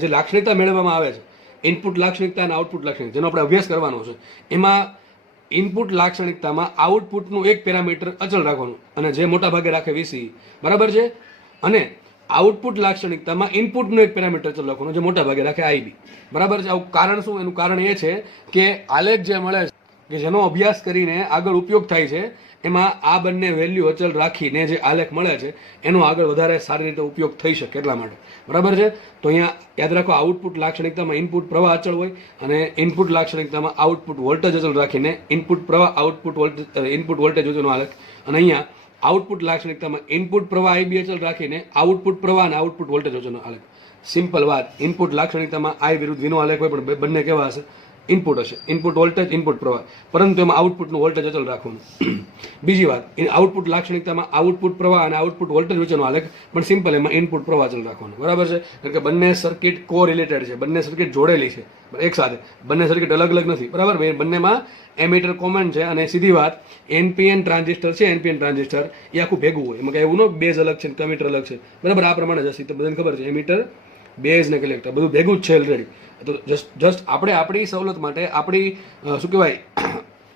જે લાક્ષણિકતા મેળવવામાં આવે છે, ઇનપુટ લાક્ષણિકતા અને આઉટપુટ લાક્ષણિકતા, જેનો આપણે અભ્યાસ કરવાનો છે, એમાં ઇનપુટ લાક્ષણિકતામાં આઉટપુટનું એક પેરામીટર અચળ રાખવાનું અને જે મોટા ભાગે રાખે વીસી, બરાબર છે. અને આઉટપુટ લાક્ષણિકતામાં ઇનપુટનું એક પેરામીટર અચળ રાખવાનું જે મોટા ભાગે રાખે આઈબી, બરાબર છે. આવું કારણ શું? એનું કારણ એ છે કે આલેખ જે મળે છે કે જેનો અભ્યાસ કરીને આગળ ઉપયોગ થાય છે એમાં આ બંને વેલ્યુ અચળ રાખીને જે આલેખ મળે છે એનો આગળ વધારે સારી રીતે ઉપયોગ થઈ શકે એટલા માટે, બરાબર છે. તો અહીંયા યાદ રાખો, આઉટપુટ લાક્ષણિકતામાં ઇનપુટ પ્રવાહ અચળ હોય અને ઇનપુટ લાક્ષણિકતામાં આઉટપુટ વોલ્ટેજ અચળ રાખીને ઇનપુટ પ્રવાહ ઇનપુટ વોલ્ટેજ વચ્ચેનો આલેખ, અને અહીંયા આઉટપુટ લાક્ષણિકતામાં ઇનપુટ પ્રવાહ આઈબી અચળ રાખીને આઉટપુટ પ્રવાહ અને આઉટપુટ વોલ્ટેજ વચ્ચેનો આલેખ. સિમ્પલ વાત. ઇનપુટ લાક્ષણિકતામાં આઈ વિરુદ્ધ વીનો આલેખ હોય પણ બંને કેવા હશે? ઇનપુટ હશે. ઇનપુટ વોલ્ટેજ, ઇનપુટ પ્રવાહ, પરંતુ એમાં આઉટપુટનું વોલ્ટેજ અચળ રાખવાનું. બીજી વાત, આઉટપુટ લાક્ષણિકતામાં આઉટપુટ પ્રવાહ અને આઉટપુટ વોલ્ટેજ વચ્ચેનો આલેખ પણ સિમ્પલ, એમાં ઇનપુટ પ્રવાહ અચળ રાખવાનો, બરાબર છે. કારણ કે બંને સર્કિટ કો રિલેટેડ છે, બંને સર્કિટ જોડેલી છે એક સાથે, બંને સર્કિટ અલગ અલગ નથી, બરાબર. બંનેમાં એમીટર કોમન છે. અને સીધી વાત, એનપીએન ટ્રાન્ઝિસ્ટર છે, એનપીએન ટ્રાન્ઝિસ્ટર એ આખું ભેગું હોય, એમાં કઈ એવું ન બેઝ અલગ છે કમિટર અલગ છે, બરાબર. આ પ્રમાણે જશે તો બધાને ખબર છે, એમીટર, બેઝ ને કલેક્ટર બધું ભેગું જ છે ઓલરેડી. તો જસ્ટ આપણે આપણી સવલત માટે આપણી શું કહેવાય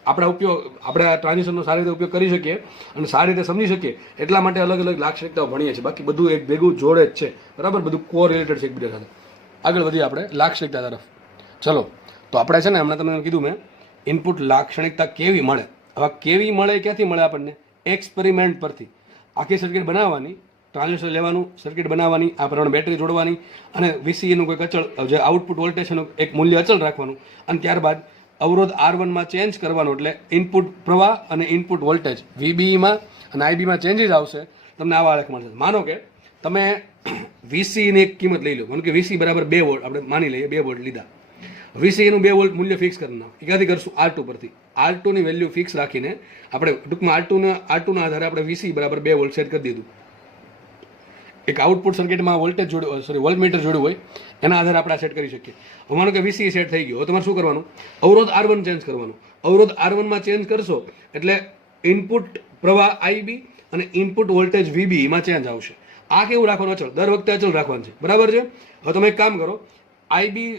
આપણે આ ટ્રાન્ઝિસ્ટરનો સારી રીતે ઉપયોગ કરી શકીએ અને સારી રીતે સમજી શકીએ એટલા માટે અલગ અલગ લાક્ષણિકતાઓ ભણીએ છીએ. બાકી બધું એક ભેગું જોડે જ છે, બરાબર. બધું કો રિલેટેડ છે એકબીજા સાથે. આગળ વધીએ આપણે લાક્ષણિકતા તરફ. ચલો, તો આપણે છે ને હમણાં તમને કીધું મેં, ઇનપુટ લાક્ષણિકતા કેવી મળે. હવે કેવી મળે, ક્યાંથી મળે આપણને? એક્સપેરિમેન્ટ પરથી. આખી સર્કિટ બનાવવાની, ટ્રાન્ઝિસ્ટર લેવાનું, સર્કિટ બનાવવાની, આ પ્રમાણે બેટરી જોડવાની અને વીસીઈનું કોઈક અચળ જે આઉટપુટ વોલ્ટેજ એનું એક મૂલ્ય અચળ રાખવાનું અને ત્યારબાદ અવરોધ R1માં ચેન્જ કરવાનું. એટલે ઇનપુટ પ્રવાહ અને ઇનપુટ વોલ્ટેજ વીબીમાં અને આઈબીમાં ચેન્જીસ આવશે, તમને આવા આલેખ મળશે. માનો કે તમે વીસીની એક કિંમત લઈ લો, માનો કે વીસી બરાબર 2 વોલ્ટ, આપણે માની લઈએ 2 વોલ્ટ લીધા. વીસીનું 2 વોલ્ટ મૂલ્ય ફિક્સ કરી નાખો. એ ક્યાંથી કરશું? R2 પરથી. R2 ની વેલ્યુ ફિક્સ રાખીને આપણે ટૂંકમાં R2ના આધારે આપણે વીસી બરાબર 2 વોલ્ટ સેટ કરી દીધું. એક આઉટપુટ સર્કિટમાં વોલ્ટેજ જોડ્યું, વોલ્ટમીટર જોડ્યું હોય એના આધારે આપણે સેટ કરી શકીએ. હવે માનો કે વીસી સેટ થઈ ગયો, હવે તમારે શું કરવાનું? અવરોધ R1 ચેન્જ કરવાનો. અવરોધ R1માં ચેન્જ કરશો એટલે ઇનપુટ પ્રવાહ આઈબી અને ઇનપુટ વોલ્ટેજ વીબી માં ચેન્જ આવશે. આ કેવું રાખવાનું? અચળ. દર વખતે અચળ રાખવાનું છે, બરાબર છે. હવે તમે એક કામ કરો, આઈબી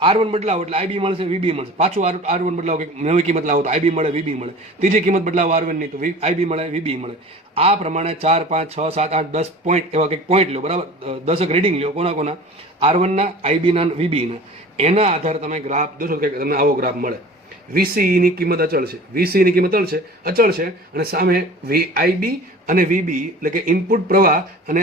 R1 બદલાવો એટલે આઈબી મળશે, વીબી મળશે. પાછું R1 બદલાવો, કંઈક નવી કિંમત લાવો તો આઈબી મળે, વીબી મળે. ત્રીજી કિંમત બદલાવો R1 ની તો આઈબી મળે, વીબી મળે. આ પ્રમાણે 4, 5, 6, 7, 8, 10 પોઈન્ટ એવા કંઈક પોઈન્ટ લો, બરાબર. 10 રીડિંગ લો. કોના? R1ના, આઈબીના, વીબીના. એના આધારે તમે ગ્રાફ દોશો કે તમને આવો ગ્રાફ મળે. વીસીઈની કિંમત અચળ છે, વીસીઈની કિંમત અચળ છે અને સામે આઈબી અને વીબી એટલે કે ઇનપુટ પ્રવાહ અને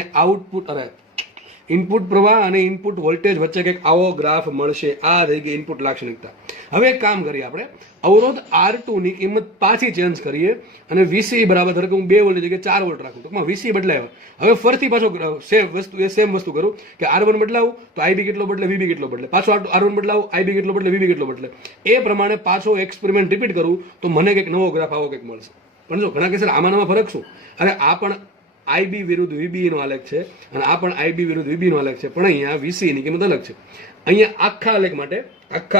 ઇનપુટ પ્રવાહ અને ઇનપુટ વોલ્ટેજ વચ્ચે કંઈક આવો ગ્રાફ મળશે. આ થઈ ગઈ ઇનપુટ લાક્ષણિકતા. હવે એક કામ કરીએ, આપણે અવરોધ R2 ની કિંમત પાછી ચેન્જ કરીએ અને વીસી બરાબર ધારો કે હું 2 વોલ્ટની જગ્યાએ 4 વોલ્ટ રાખું, ટૂંકમાં વીસી બદલાયો. હવે ફરીથી પાછો સેમ વસ્તુ કરું કે R1 બદલાવું તો આઈબી કેટલો બદલે, વીબી કેટલો બદલે. પાછો R1 બદલાવું, આઈબી કેટલો બદલે, વીબી કેટલો બદલે. એ પ્રમાણે પાછો એક્સપેરિમેન્ટ રિપીટ કરું તો મને કંઈક નવો ગ્રાફ આવો કંઈક મળશે. પણ જો ઘણા કેસર આમાં ફરક શું? અરે આ પણ આઈબી વિરુદ્ધ વીબી નો આલેખ છે અને આ પણ આઈબી વિરુદ્ધ વીબી નો આલેખ છે, પણ અહીંયા વીસી ની કિંમત અલગ છે. અહીંયા આખા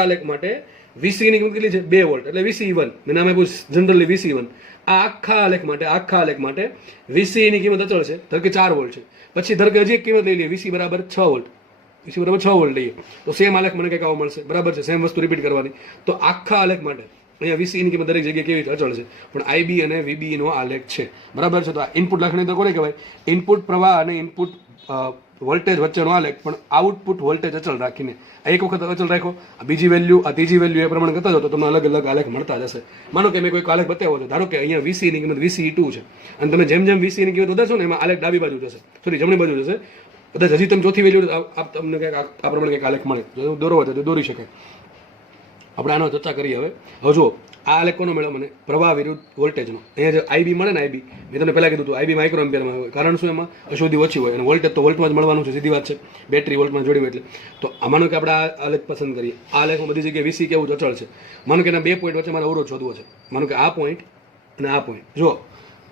આલેખ માટે વીસી ની કિંમત કેટલી છે? 2 વોલ્ટ એટલે VCE1. મેં નામ આપ્યું જનરલી VCE1. આ આખા આલેખ માટે VCE ની કિંમત અચળ છે, ધારો કે 4 વોલ્ટ છે. પછી ધારો કે હજી એક કિંમત લઈ લઈએ, VC બરાબર 6 વોલ્ટ. VC બરાબર 6 વોલ્ટ લઈએ તો સેમ આલેખ મને કંઈક આવો મળશે, બરાબર છે. સેમ વસ્તુ રિપીટ કરવાની. તો આખા આલેખ માટે અહીંયા VCE ની કિંમત દરેક જગ્યાએ કેવી અચળ છે, પણ આઈબી અને વીબી નો આલેખ છે, બરાબર છે. તો આ ઇનપુટ લાક્ષણિકતા કોને કહેવાય? ઇનપુટ પ્રવાહ અને ઇનપુટ વોલ્ટેજ વચ્ચેનો આલેખ, પણ આઉટપુટ વોલ્ટેજ અચળ રાખીને. એક વખત અચળ રાખો, આ બીજી વેલ્યુ, આ ત્રીજી વેલ્યુ એ પ્રમાણે કરતા જાઓ તો તમને અલગ અલગ આલેખ મળતા જશે. માનો કે મેં કોઈ આલેખ બતાવ્યો છે, ધારો કે અહીંયા VC ની કિંમત VCE2 છે અને તમે જેમ જેમ VC ની કિંમત વધારશો ને એમાં આલેખ ડાબી બાજુ જશે, સોરી જમણી બાજુ જશે. કદાચ હજી તમે ચોથી વેલ્યુ તમને કંઈક આ પ્રમાણે કંઈક આલેખ મળે, દોરવા તો દોરી શકાય. આપણે આનો ચર્ચા કરીએ. હવે જુઓ, આ આલેખ કોનો મળ્યો મને? પ્રવાહ વિરુદ્ધ વોલ્ટેજનો. અહીંયા જે આઈબી મળે ને, આઈબી મેં તમને પહેલા કીધું હતું, આઈબી માઇક્રો એમ્પિયરમાં હોય. કારણ શું? એમાં અશુદ્ધિ ઓછી હોય અને વોલ્ટેજ તો વોલ્ટમાં જ મળવાનું છે, સીધી વાત છે. બેટરી વોલ્ટમાં જોડી હોય એટલે. તો માનો કે આપણે આ આલેખ પસંદ કરીએ. આ આલેખમાં બધી જગ્યાએ વીસી કેવું અચળ છે. માનો કે એના 2 પોઈન્ટ વચ્ચે મારે અવરોધ શોધવો છે. માનો કે આ પોઈન્ટ અને આ પોઈન્ટ. જો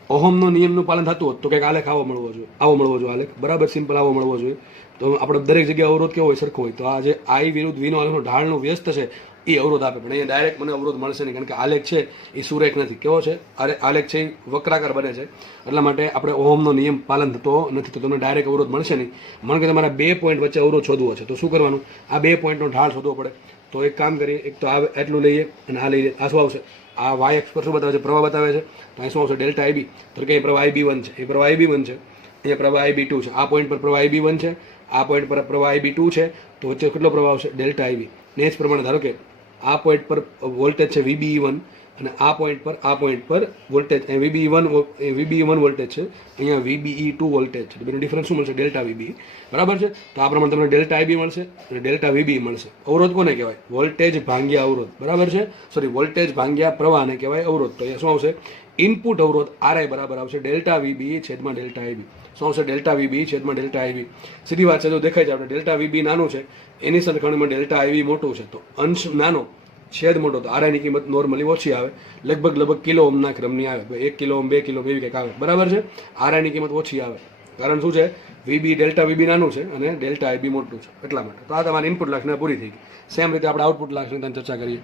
ઓહમનો નિયમનું પાલન થતું હોત તો કંઈક આલેખ આવો મળવો જોઈએ આલેખ, બરાબર. સિમ્પલ આવો મળવો જોઈએ. તો આપણે દરેક જગ્યાએ અવરોધ કેવો હોય? સરખો હોય. તો આ જે આઈ વિરુદ્ધ વીનો આલેખનો ઢાળનો વ્યસ્ત છે એ અવરોધ આપે, પણ અહીંયા ડાયરેક્ટ મને અવરોધ મળશે નહીં, કારણ કે આલેખ છે એ સુરેખ નથી. કેવો છે? આલેખ છે એ વક્રાકાર બને છે, એટલા માટે આપણે ઓહમનો નિયમ પાલન થતો નથી, તો તમને ડાયરેક્ટ અવરોધ મળશે નહીં. માનો કે તમારા 2 પોઈન્ટ વચ્ચે અવરોધ શોધવો છે તો શું કરવાનું? આ 2 પોઈન્ટનો ઢાળ શોધવો પડે. તો એક કામ કરીએ, એક તો આ એટલું લઈએ અને આ લઈએ. આ શું આવશે? આ વાય એક્સ પર શું બતાવે છે? પ્રવાહ બતાવે છે. તો અહીં શું આવશે? Delta IB. તો કે પ્રવાહ IB1 છે, એ પ્રવાહ IB1 છે, અહીંયા પ્રવાહ IB2 છે. આ પોઈન્ટ પર પ્રવાહ IB1 છે, આ પોઈન્ટ પર પ્રવાહ IB2 છે. તો વચ્ચે કેટલો પ્રવાહ આવશે? Delta IB. ને એ જ પ્રમાણે ધારો કે આ પોઈન્ટ પર વોલ્ટેજ છે VBE1 અને આ પોઈન્ટ પર વોલ્ટેજ VBE1 વોલ્ટેજ છે, અહીંયા VBE2 વોલ્ટેજ છે. બેનો ડિફરન્સ શું મળશે? Delta VBE. બરાબર છે. તો આ પ્રમાણે તમને ડેલ્ટા આઈબી મળશે અને ડેલ્ટા VBE મળશે. અવરોધ કોને કહેવાય? વોલ્ટેજ ભાંગ્યા અવરોધ. બરાબર છે. સોરી, વોલ્ટેજ ભાંગ્યા પ્રવાહને કહેવાય અવરોધ. તો અહીંયા શું આવશે? ઇનપુટ અવરોધ RI બરાબર આવશે ડેલ્ટા VBE છેદમાં ડેલ્ટા આઈબી. શું આવશે? ડેલ્ટા VBE છેદમાં ડેલ્ટા આઈબી. સીધી વાત છે. જો દેખાય છે આપણે ડેલ્ટા VBE નાનું છે, એની સરખામણીમાં ડેલ્ટા આઈબી મોટું છે. તો અંશ નાનો છેદ મોટો, તો RI ની કિંમત નોર્મલી ઓછી આવે, લગભગ કિલો ઓહમના ક્રમની આવે. 1 કિલો ઓહમ 2 કિલો એવી કંઈક આવે. બરાબર છે. RI ની કિંમત ઓછી આવે, કારણ શું છે? ડેલ્ટા VB નાનું છે અને ડેલ્ટા આઈબી મોટું છે, એટલા માટે. તો આ તમારી ઇનપુટ લાક્ષણિકતા પૂરી થઈ ગઈ. સેમ રીતે આપણે આઉટપુટ લાક્ષણિકતાની ચર્ચા કરીએ.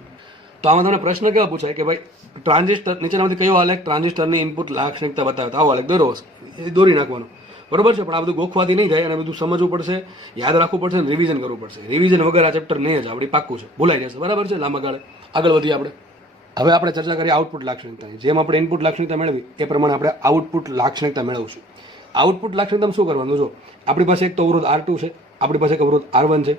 તો આમાં તમને પ્રશ્ન કેવા પૂછાય કે ભાઈ ટ્રાન્ઝિસ્ટર નીચેનામાંથી કયો આલેખ ટ્રાન્ઝિસ્ટરની ઇનપુટ લાક્ષણિકતા બતાવે? તો આવો આલેખ દોરો, એ દોરી નાખવાનો. બરોબર છે. પણ આ બધું ગોખવાથી નહીં થાય, અને બધું સમજવું પડશે, યાદ રાખવું પડશે અને રિવિઝન કરવું પડશે. રિવિઝન વગર આ ચેપ્ટર નહીં જ આપણી પાક્કું છે, ભૂલાઈ જશે. બરાબર છે. લાંબા ગાળે આગળ વધીએ આપણે. હવે આપણે ચર્ચા કરીએ આઉટપુટ લાક્ષણિકતાની. જેમ આપણે ઇનપુટ લાક્ષણિકતા મેળવી એ પ્રમાણે આપણે આઉટપુટ લાક્ષણિકતા મેળવશું. આઉટપુટ લાક્ષણિકતામાં શું કરવાનું? જો આપણી પાસે એક તો અવરોધ R2 છે, આપણી પાસે એક અવરોધ R1 છે.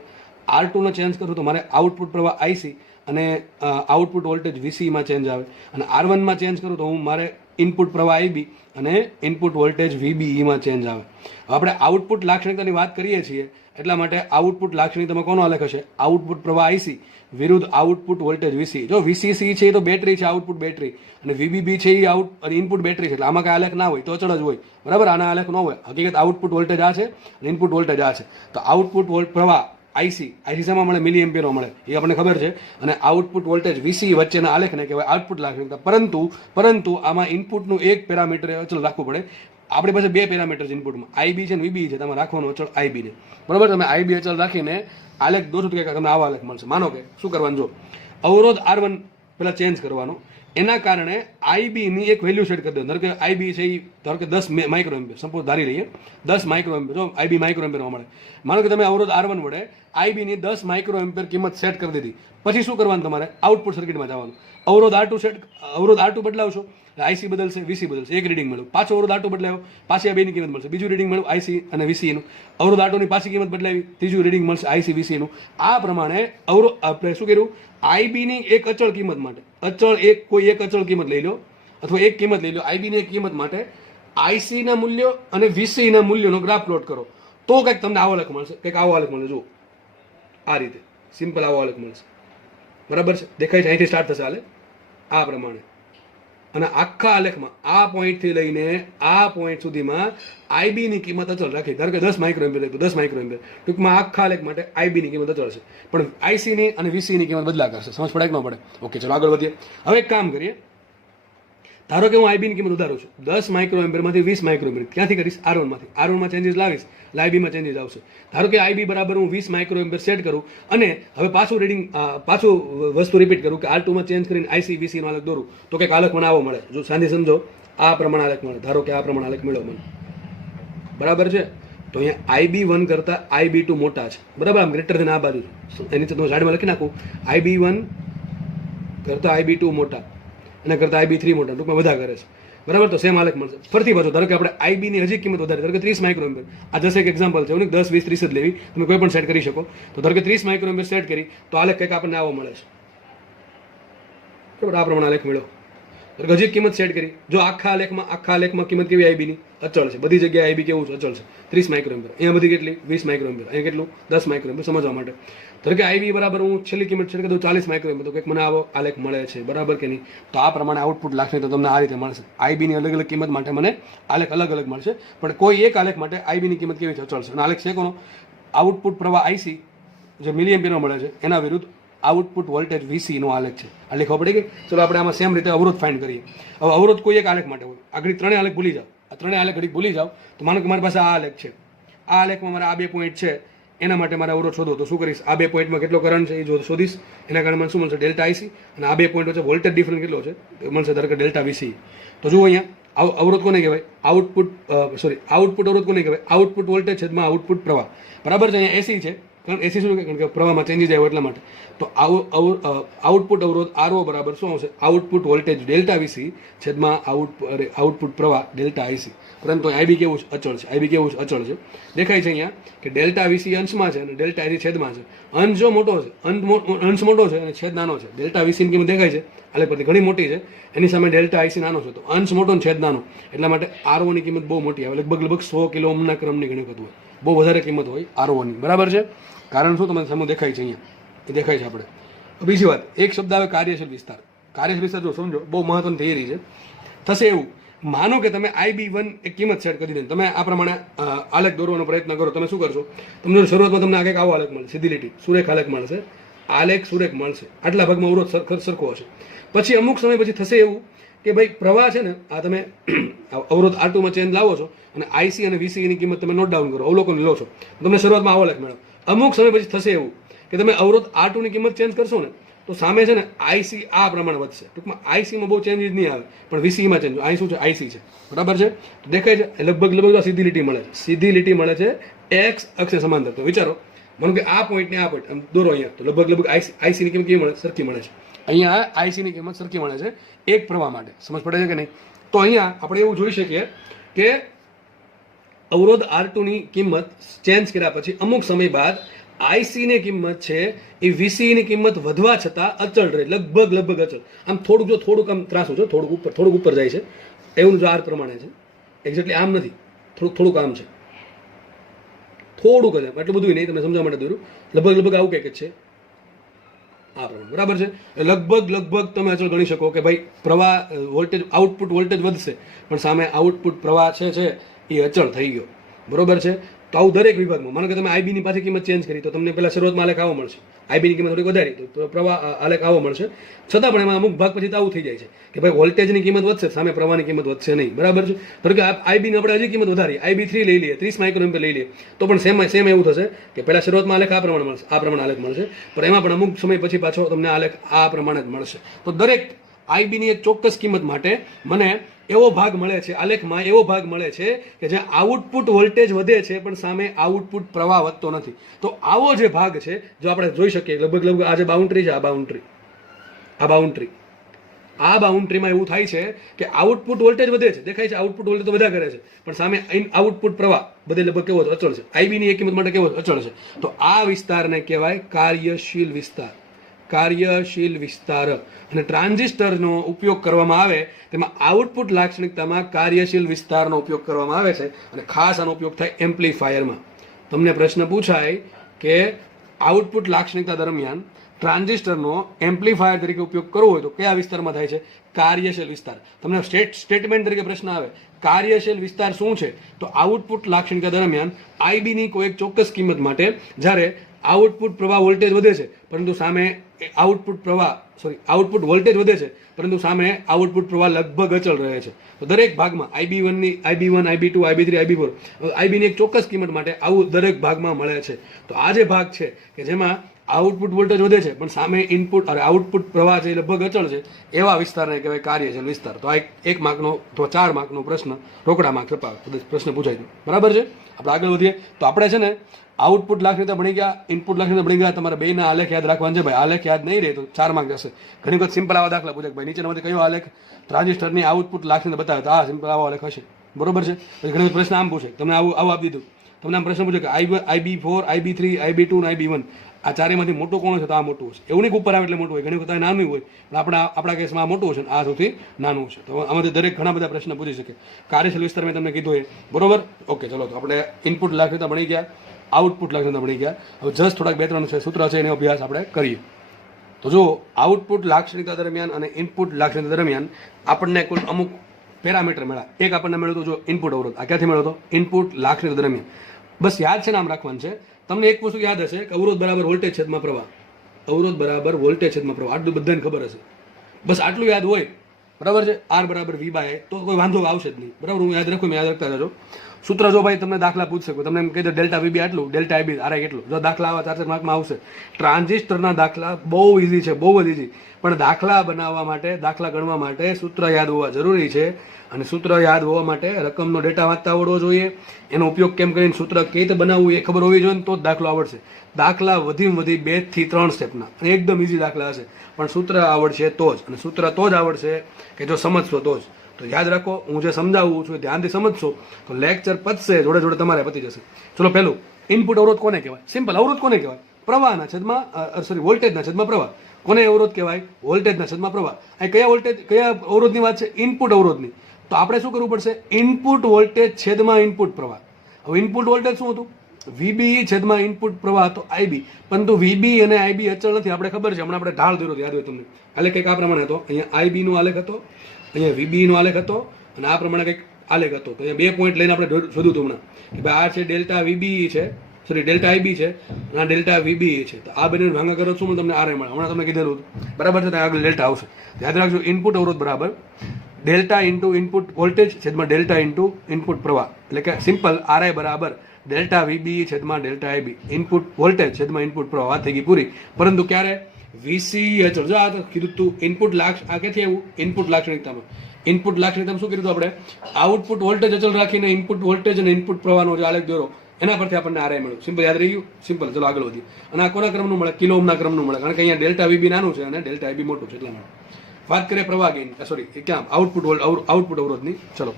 R2 ને ચેન્જ કરું તો મારે આઉટપુટ પ્રવાહ IC અને આઉટપુટ વોલ્ટેજ VC માં ચેન્જ આવે, અને R1 માં ચેન્જ કરું તો હું મારે ઇનપુટ પ્રવાહ IB અને ઇનપુટ વોલ્ટેજ VBE માં ચેન્જ આવે. હવે આપણે આઉટપુટ લાક્ષણિકતાની વાત કરીએ છીએ, એટલા માટે આઉટપુટ લાક્ષણિકતામાં કોનો આલેખ હશે? આઉટપુટ પ્રવાહ IC વિરુદ્ધ આઉટપુટ વોલ્ટેજ VC. જો VCC છે એ તો બેટરી છે, આઉટપુટ બેટરી, અને VBB છે એ ઇનપુટ બેટરી છે, એટલે આમાં કાંઈ આલેખ ના હોય, તો અચળ જ હોય. બરાબર. આના આલેખ ન હોય. હકીકત આઉટપુટ વોલ્ટેજ આ છે અને ઇનપુટ વોલ્ટેજ આ છે. તો આઉટપુટ પ્રવાહ IC શામાં મળે? મિલી એમ્પિયરમાં મળે, એ આપણને ખબર છે. અને આઉટપુટ વોલ્ટેજ VC વચ્ચેના આલેખને કહેવાય આઉટપુટ લાક્ષણિકતા. પરંતુ આમાં ઇનપુટનું એક પેરામીટર અચળ રાખવું પડે. આપણી પાસે બે પેરામીટર છે ઇનપુટમાં, IB છે અને VBE છે. તમારે રાખવાનું અચળ IB ને. બરાબર. તમે IB અચળ રાખીને આલેખ દોરશો તો તમને આવા આલેખ મળશે. માનો કે શું કરવાનું? જો અવરોધ R1 પેલા ચેન્જ કરવાનો, એના કારણે IB ની એક વેલ્યુ સેટ કરી દો. ધારો કે IB છે એ ધારો કે 10 માઇક્રો એમ્પિયર, સપોઝ ધારી લઈએ 10 માઇક્રો એમ્પિયર. જો IB માઇક્રો એમ્પિયરમાં મળે. માનો કે તમે અવરોધ R1 વડે IB ની 10 માઇક્રો એમ્પિયર કિંમત સેટ કરી દીધી. પછી શું કરવાનું? તમારે આઉટપુટ સર્કિટમાં જવાનું. અવરોધ R2 બદલાવશો, IC બદલશે, VC બદલશે. એક રીડિંગ મળ્યું. પાછો અવરોધ R2 બદલાયો, પાછી આ બેની કિંમત મળશે. બીજું રીડિંગ મળ્યું IC અને VC નું. અવરોધ R2 ની પાછી કિંમત બદલાવી, ત્રીજું રીડિંગ મળશે IC VC નું. આ પ્રમાણે આપણે શું કર્યું? IB ની એક અચળ કિંમત માટે કોઈ એક અચળ કિંમત લઈ લો, અથવા એક કિંમત લઈ લો IB ની એક કિંમત માટે, IC ના મૂલ્યો અને VC ના મૂલ્યોનો ગ્રાફ પ્લોટ કરો, તો કંઈક તમને આવો આલેખ મળશે. કંઈક આવો આલેખ મળે. જુઓ, આ રીતે સિમ્પલ આવો આલેખ મળશે. બરાબર છે. દેખાય છે? અહીંથી સ્ટાર્ટ થશે આલેખ આ પ્રમાણે, અને આખા આલેખમાં આ પોઈન્ટથી લઈને આ પોઈન્ટ સુધીમાં IB ની કિંમત અચળ રાખી. ધારો કે 10 માઇક્રો એમ્પિયર, તો 10 માઇક્રો એમ્પિયર. ટૂંકમાં આખા આલેખ માટે IB ની કિંમત અચળ છે, પણ IC ની અને VC ની કિંમત બદલા કરશે. સમજ પડે કે ન પડે? ઓકે, ચલો આગળ વધીએ. હવે એક કામ કરીએ. ધારો કે હું IB ની કિંમત વધારું છું 10 માઇક્રો એમ્પિયરમાંથી 20 માઇક્રો એમ્પિયર. ક્યાંથી કરીશ? R1 માંથી. R1 માં ચેન્જીસ લાવીશ, IB માં ચેન્જીસ આવશે. ધારો કે IB બરાબર હું 20 માઇક્રો એમ્પિયર સેટ કરું, અને હવે પાછું વસ્તુ રિપીટ કરું કે R2 માં ચેન્જ કરીને IC VC નો આલેખ દોરું, તો કંઈક આલેખ મને આવો મળે. જો શાંતિ સમજો, આ પ્રમાણે આલેખ મળે. ધારો કે આ પ્રમાણે આલેખ મળ્યો મને. બરાબર છે. તો અહીંયા IB1 કરતા IB2 મોટા છે. બરાબર. આમ ગ્રેટર ધેન આ બાજુ એની નીચે તમે સાઈડમાં લખી નાખું, IB1 કરતા IB2 મોટા, એના કરતા IB3 મોટા, ટૂંકમાં બધા કરે છે. બરાબર. તો સેમ આલેખ મળશે. ફરતી પાછો ધારો કે આપણે IB ની હજી કિંમત વધારે, ધારો કે 30 માઇક્રો એમ્પિયર. આ જશે એક એક્ઝામ્પલ છે, 10, 20, 30 જ લેવી, તમે કોઈ પણ સેટ કરી શકો. તો ધારો કે 30 માઇક્રો એમ્પિયર સેટ કરી, તો આલેખ કંઈક આપણને આવો મળે છે. બરાબર. આ પ્રમાણે આલેખ મળ્યો. હજી કિંમત સેટ કરી. જો આખા આલેખમાં કિંમત કેવી? IB ની અચળ છે. બધી જગ્યાએ IB કેવું છે? અચળ છે. 30 માઇક્રો એમ્પિયર. અહીંયા બધી કેટલી? 20 માઇક્રો એમ્પિયર. અહીંયા કેટલું? 10 માઇક્રો એમ્પિયર. સમજવા માટે ધારો કે IB બરાબર હું છેલ્લી કિંમત સેટ કરી દઉં 40 માઇક્રો એમ્પિયર, તો કંઈક મને આવો આલેખ મળે છે. બરાબર કે નહીં? તો આ પ્રમાણે આઉટપુટ લાક્ષણિકતા તમને આ રીતે મળશે. IB ની અલગ અલગ કિંમત માટે મને આલેખ અલગ અલગ મળશે, પણ કોઈ એક આલેખ માટે IB ની કિંમત કેવી છે? અચળ છે. અને આલેખ છે કોનો? આઉટપુટ પ્રવાહ IC જે મિલી એમ્પિયરમાં મળે છે, એના વિરુદ્ધ આઉટપુટ વોલ્ટેજ VC નો આલેખ છે. આલેખ ખબર પડી ગઈ? ચલો આપણે આમાં સેમ રીતે અવરોધ ફાઇન્ડ કરીએ. હવે અવરોધ કોઈ એક આલેખ માટે હોય. આગળ ત્રણેય આલેખ ભૂલી જાઓ. આ ત્રણેય આલેખ ઘડી ભૂલી જાઓ. તો માનો કે મારી પાસે આ આલેખ છે. આ આલેખમાં મારા આ બે પોઈન્ટ છે, એના માટે મારે અવરોધ શોધો. તો શું કરીશ? આ બે પોઈન્ટમાં કેટલો કરંટ છે એ શોધીશ. એના કારણે મને શું મળશે? Delta IC. અને આ બે પોઈન્ટ વચ્ચે વોલ્ટેજ ડિફરન્સ કેટલો છે એ મળશે, ધારો કે ડેલ્ટા VC. તો જુઓ અહીંયા અવરોધ કોને કહેવાય? આઉટપુટ અવરોધ કોને કહેવાય? આઉટપુટ વોલ્ટેજ છેદમાં આઉટપુટ પ્રવાહ. બરાબર છે. અહીંયા AC છે, કારણ એસી શું છે? કારણ કે પ્રવાહમાં ચેન્જીસ આવ્યો એટલા માટે. તો આઉટપુટ અવરોધ આરઓ બરાબર શું આવશે? આઉટપુટ વોલ્ટેજ ડેલ્ટા વીસી છેદમાં આઉટપુટ પ્રવાહ ડેલ્ટા આઈસી. પરંતુ આઈબી કેવું અચળ છે? આઈબી કેવું અચળ છે? દેખાય છે અહીંયા કે ડેલ્ટા વીસી અંશમાં છે અને ડેલ્ટા આઈસી છેદમાં છે. અંશ જો મોટો છે, અંશ મોટો છે અને છેદ નાનો છે. ડેલ્ટા વીસીની કિંમત દેખાય છે આલેખ પરથી ઘણી મોટી છે, એની સામે ડેલ્ટા આઈસી નાનો છે. તો અંશ મોટો ને છેદ નાનો, એટલા માટે આરઓની કિંમત બહુ મોટી આવે. લગભગ 100 કિલો ઓહ્મના ક્રમની ઘણી વખત હોય, બહુ વધારે કિંમત હોય આરઓની. બરાબર છે? કારણ શું? તમને સામે દેખાય છે અહીંયા, એ દેખાય છે આપણે. બીજી વાત, એક શબ્દ આવે કાર્યશીલ વિસ્તાર. કાર્યશીલ વિસ્તાર જો સમજો, બહુ મહત્વની થિયરી છે. થશે એવું, માનો કે તમે IB1 એક કિંમત સેટ કરી દે, તમે આ પ્રમાણે આલેખ દોરવાનો પ્રયત્ન કરો. તમે શું કરશો? તમને શરૂઆતમાં તમને આ આવો આલેખ મળશે, સીધી લીટી, સુરેખ આલેખ મળશે, આલેખ સુરેખ મળશે. આટલા ભાગમાં અવરોધ સરખો હશે. પછી અમુક સમય પછી થશે એવું કે ભાઈ પ્રવાહ છે ને, આ તમે અવરોધ R2 માં ચેન્જ લાવો છો અને આઈસી અને વીસી ની કિંમત તમે નોટ ડાઉન કરો, અવલોકન લો છો, તમને શરૂઆતમાં આવો આલેખ મળે. અમુક સમય પછી થશે એવું કે તમે અવરોધ R2 ની કિંમત ચેન્જ કરશો ને, તો સામે છે ને આઈસી આ પ્રમાણે વધશે. ટૂંકમાં આઈસીમાં બહુ ચેન્જીસ નહીં આવે, પણ વીસીમાં ચેન્જ. અહીં શું છે? આઈસી છે. બરાબર છે? તો દેખાય છે લગભગ સીધી લીટી મળે છે. સીધી લીટી મળે છે એક્સ અક્ષે સમાંતર. તો વિચારો, માનો કે આ પોઈન્ટ ને આ પોઈન્ટ આમ દોરો અહીંયા, તો લગભગ આઈસી ની કિંમત કેવી મળે? સરખી મળે છે. અહીંયા આઈસી ની કિંમત સરખી મળે છે એક પ્રવાહ માટે. સમજ પડે છે કે નહીં? તો અહીંયા આપણે એવું જોઈ શકીએ કે અવરોધ R2 ની કિંમત ચેન્જ કર્યા પછી અમુક સમય બાદ આઈસી ની કિંમત છે એ વીસી ની કિંમત વધવા છતાં અચળ રહે, લગભગ અચળ. આમ થોડુંક આમ ત્રાસું છે, થોડુંક ઉપર જાય છે, એવું જો આર પ્રમાણે છે. એક્ઝેક્ટલી આમ નથી, થોડુંક આમ છે, થોડુંક જ. એટલું બધું નહીં, તમને સમજવા માટે દોર્યું. લગભગ આવું કંઈક જ છે આ પ્રમાણે. બરાબર છે? લગભગ તમે અચળ ગણી શકો કે ભાઈ પ્રવાહ વોલ્ટેજ, આઉટપુટ વોલ્ટેજ વધશે પણ સામે આઉટપુટ પ્રવાહ છે એ અચળ થઈ ગયો. બરોબર છે? તો આવું દરેક વિભાગમાં. માનો કે તમે આઈબી ની પાછી કિંમત ચેન્જ કરી, તો તમને પહેલા શરૂઆતમાં આલેખ આવો મળશે. આઈબી ની કિંમત થોડીક વધારી તો પ્રવાહ આલેખ આવો મળશે. છતાં પણ એમાં અમુક ભાગ પછી તો આવું થઈ જાય છે કે ભાઈ વોલ્ટેજની કિંમત વધશે, સામે પ્રવાહની કિંમત વધશે નહીં. બરાબર છે? ધારો કે આઈબી ની આપણે હજી કિંમત વધારી, IB3 લઈ લઈએ, 30 માઇક્રોએમ્પિયર લઈ લઈએ, તો પણ સેમ એવું થશે કે પહેલા શરૂઆતમાં આલેખ આ પ્રમાણે મળશે, આ પ્રમાણે આલેખ મળશે, પણ એમાં પણ અમુક સમય પછી પાછો તમને આલેખ આ પ્રમાણે જ મળશે. તો દરેક આઈબી ની એક ચોક્કસ કિંમત માટે મને એવો ભાગ મળે છે, આલેખમાં એવો ભાગ મળે છે કે જ્યાં આઉટપુટ વોલ્ટેજ વધે છે પણ સામે આઉટપુટ પ્રવાહ વધતો નથી. તો આવો જે ભાગ છે, જો આપણે જોઈ શકીએ, લગભગ આ જે બાઉન્ડ્રી છે, આ બાઉન્ડ્રીમાં એવું થાય છે કે આઉટપુટ વોલ્ટેજ વધે છે, દેખાય છે આઉટપુટ વોલ્ટેજ તો બધા કરે છે, પણ સામે આઉટપુટ પ્રવાહ બધે લગભગ કેવો છે? અચળ છે. આઈબી ની એક કિંમત માટે કેવો અચળ છે? તો આ વિસ્તારને કહેવાય કાર્યશીલ વિસ્તાર. કાર્યશીલ વિસ્તાર. અને ટ્રાન્ઝિસ્ટરનો ઉપયોગ કરવામાં આવે તેમાં આઉટપુટ લાક્ષણિકતામાં કાર્યશીલ વિસ્તારનો ઉપયોગ કરવામાં આવે છે, અને ખાસ આનો ઉપયોગ થાય એમ્પ્લીફાયરમાં. તમને પ્રશ્ન પૂછાય કે આઉટપુટ લાક્ષણિકતા દરમિયાન ટ્રાન્ઝિસ્ટરનો એમ્પ્લીફાયર તરીકે ઉપયોગ કરવો હોય તો કયા વિસ્તારમાં થાય છે? કાર્યશીલ વિસ્તાર. તમને સ્ટેટમેન્ટ તરીકે પ્રશ્ન આવે કાર્યશીલ વિસ્તાર શું છે? તો આઉટપુટ લાક્ષણિકતા દરમિયાન આઈબી ની કોઈ એક ચોક્કસ કિંમત માટે જ્યારે આઉટપુટ પ્રવાહ વોલ્ટેજ વધે છે પરંતુ સામે આઉટપુટ વોલ્ટેજ વધે છે પરંતુ સામે આઉટપુટ પ્રવાહ લગભગ અચળ રહે છે. તો દરેક ભાગમાં IB1, IB2, IB3, IB4, IB ની એક ચોક્કસ કિંમત માટે આવું દરેક ભાગમાં મળે છે. તો આ જે ભાગ છે કે જેમાં આઉટપુટ વોલ્ટેજ વધે છે પણ સામે આઉટપુટ પ્રવાહ છે લગભગ અચળ છે, એવા વિસ્તારને કહેવાય કાર્યશીલ વિસ્તાર. તો આ 1 માર્કનો અથવા 4 માર્કનો પ્રશ્ન, રોકડા માર્ક અપાવે, પ્રશ્ન પૂછાય. બરાબર છે? આપણે આગળ વધીએ. તો આપણે છે ને આઉટપુટ લાક્ષણિકતા ભણી ગયા, ઇનપુટ લાક્ષણિકતા ભણી ગયા. તમારે બેના આલેખ યાદ રાખવાના છે. ભાઈ આલેખ યાદ નહીં રહે તો 4 માર્ક જશે. ઘણી વખત સિમ્પલ આવા દાખલા પૂછે, ભાઈ નીચેનામાંથી કયો આલેખ ટ્રાન્ઝિસ્ટરની આઉટપુટ લાક્ષણિકતા બતાવે, તો આ સિમ્પલ આવો આલેખ હશે. બરોબર છે? પછી ઘણી પ્રશ્ન આમ પૂછે, તમને આવું આપી દીધું, તમને આમ પ્રશ્ન પૂછે કે IB4, IB3, IB2 અને IB1 આ ચારેમાંથી મોટું કોણ છે? તો આ મોટું હશે. એવું નહીં કે ઉપર આવે એટલે મોટું હોય, ઘણી વખત નાનું હોય, પણ આપણા કેસમાં આ મોટું હશે અને આ સૌથી નાનું છે. તો આમાંથી દરેક ઘણા બધા પ્રશ્ન પૂછી શકે. કાર્યશીલ વિસ્તાર મેં તમને કીધું એ બરોબર. ઓકે, ચલો. તો આપણે ઇનપુટ લાક્ષણિકતા ભણી ગયા, આઉટપુટ લાક્ષણિકતા ભણી ગયા. હવે જસ્ટ થોડાક 2-3 છે સૂત્ર છે, એનો અભ્યાસ આપણે કરીએ. તો જો આઉટપુટ લાક્ષણિકતા દરમિયાન અને ઇનપુટ લાક્ષણિકતા દરમિયાન આપણને કોઈ અમુક પેરામીટર મળ્યા. એક આપણને મળ્યું હતું જો ઇનપુટ અવરોધ. આ ક્યાંથી મળ્યો હતો? ઇનપુટ લાક્ષણિકતા દરમિયાન. બસ યાદ છે, નામ રાખવાનું છે. તમને એક વસ્તુ યાદ હશે કે અવરોધ બરાબર વોલ્ટેજ છેદમાં પ્રવાહ. અવરોધ બરાબર વોલ્ટેજ છેદમાં પ્રવાહ. આટલું બધાને ખબર હશે. બસ આટલું યાદ હોય, બરાબર છે? R બરાબર V/I, તો કોઈ વાંધો આવશે જ નહીં. બરાબર? હું યાદ રાખું, યાદ રાખતા રહેજો. સૂત્ર જો ભાઈ તમને દાખલા પૂછશે તમને એમ કહી દો ડેલ્ટા વીબી આટલું, ડેલ્ટા આઈબી આરે કેટલું, જો દાખલા આવા 4 માર્કમાં આવશે. ટ્રાન્ઝિસ્ટરના દાખલા બહુ ઇઝી છે, બહુ જ ઇઝી, પણ દાખલા બનાવવા માટે, દાખલા ગણવા માટે સૂત્ર યાદ હોવા જરૂરી છે. અને સૂત્ર યાદ હોવા માટે રકમનો ડેટા વાંચતા આવડવો જોઈએ, એનો ઉપયોગ કેમ કરીને સૂત્ર કઈ રીતે બનાવવું એ ખબર હોવી જોઈએ ને તો જ દાખલો આવડશે. દાખલા વધીમાં વધી 2 થી 3 સ્ટેપના અને એકદમ ઇઝી દાખલા હશે, પણ સૂત્ર આવડશે તો જ, અને સૂત્ર તો જ આવડશે કે જો સમજશો તો જ. તો યાદ રાખો, હું જે સમજાવું છું ધ્યાનથી સમજશો તો લેક્ચર પતશે, જોડે જોડે તમારે પતી જશે. ચલો, પહેલું ઇનપુટ અવરોધ કોને કહેવાય? સિમ્પલ. અવરોધ કોને કહેવાય? પ્રવાહના છેદમાં વોલ્ટેજના છેદમાં પ્રવાહ. કોને અવરોધ કહેવાય? વોલ્ટેજના છેદમાં પ્રવાહ. અહીં કયા વોલ્ટેજ, કયા અવરોધની વાત છે? ઇનપુટ અવરોધની. તો આપણે શું કરવું પડશે? ઇનપુટ વોલ્ટેજ છેદમાં ઇનપુટ પ્રવાહ. હવે ઇનપુટ વોલ્ટેજ શું હતું? વીબી છેદમાં ઇનપુટ પ્રવાહ હતો આઈબી. પરંતુ વીબી અને આઈબી અચળ નથી, આપણે ખબર છે. હમણાં આપણે ઢાળ દોર્યો યાદ હોય તમને. આલેખ કંઈક આ પ્રમાણે હતો. અહીંયા આઈબી નો આલેખ હતો, અહીંયા વીબી નો આલેખ હતો, અને આ પ્રમાણે કંઈક આલેખ હતો. તો અહીંયા 2 પોઈન્ટ લઈને આપણે શોધ્યું હતું હમણાં કે ભાઈ આ છે ડેલ્ટા વીબી છે, સોરી ડેલ્ટા આઈબી છે, અને આ ડેલ્ટા વીબી છે. તો આ બંને ભાંગા કરો શું તમને આર મળે. હમણાં તમને કીધેલું હતું, બરાબર છે? આગળ ડેલ્ટા આવશે. યાદ રાખજો, ઇનપુટ અવરોધ બરાબર ડેલ્ટા ઇન્ટુ ઇનપુટ વોલ્ટેજ છેદમાં ડેલ્ટા ઇન્ટુ ઇનપુટ પ્રવાહ. એટલે કે સિમ્પલ આરઆઈ બરાબર ડેલ્ટા વીબી છેદમાં ડેલ્ટા આઈબી. ઇનપુટ વોલ્ટેજ છેદમાં ઇનપુટ પ્રવાહ. વાત થઈ ગઈ પૂરી. પરંતુ ક્યારે? વીસી અચળ. જો આ કીધું તું ઇનપુટ આ ક્યાંથી આવ્યું? ઇનપુટ લાક્ષણિકતામાં. ઇનપુટ લાક્ષણિકતામાં શું કીધું આપણે? આઉટપુટ વોલ્ટેજ અચળ રાખીને ઇનપુટ વોલ્ટેજ અને ઇનપુટ પ્રવાહનો જે આલેખ દોરો, એના પરથી આપણને આરઆઈ મળ્યું. સિમ્પલ. યાદ રહી ગયું? સિમ્પલ. ચલો આગળ વધીએ. અને આ કોના ક્રમનું મળે? કિલો ઓહમના ક્રમનું મળે, કારણ કે અહીંયા ડેલ્ટા વીબી નાનું છે અને ડેલ્ટા આઈબી મોટું છે, એટલા માટે. વાત કરીએ પ્રવાહ ગેઇન, સોરી ક્યાં આઉટપુટ અવરોધની. ચલો,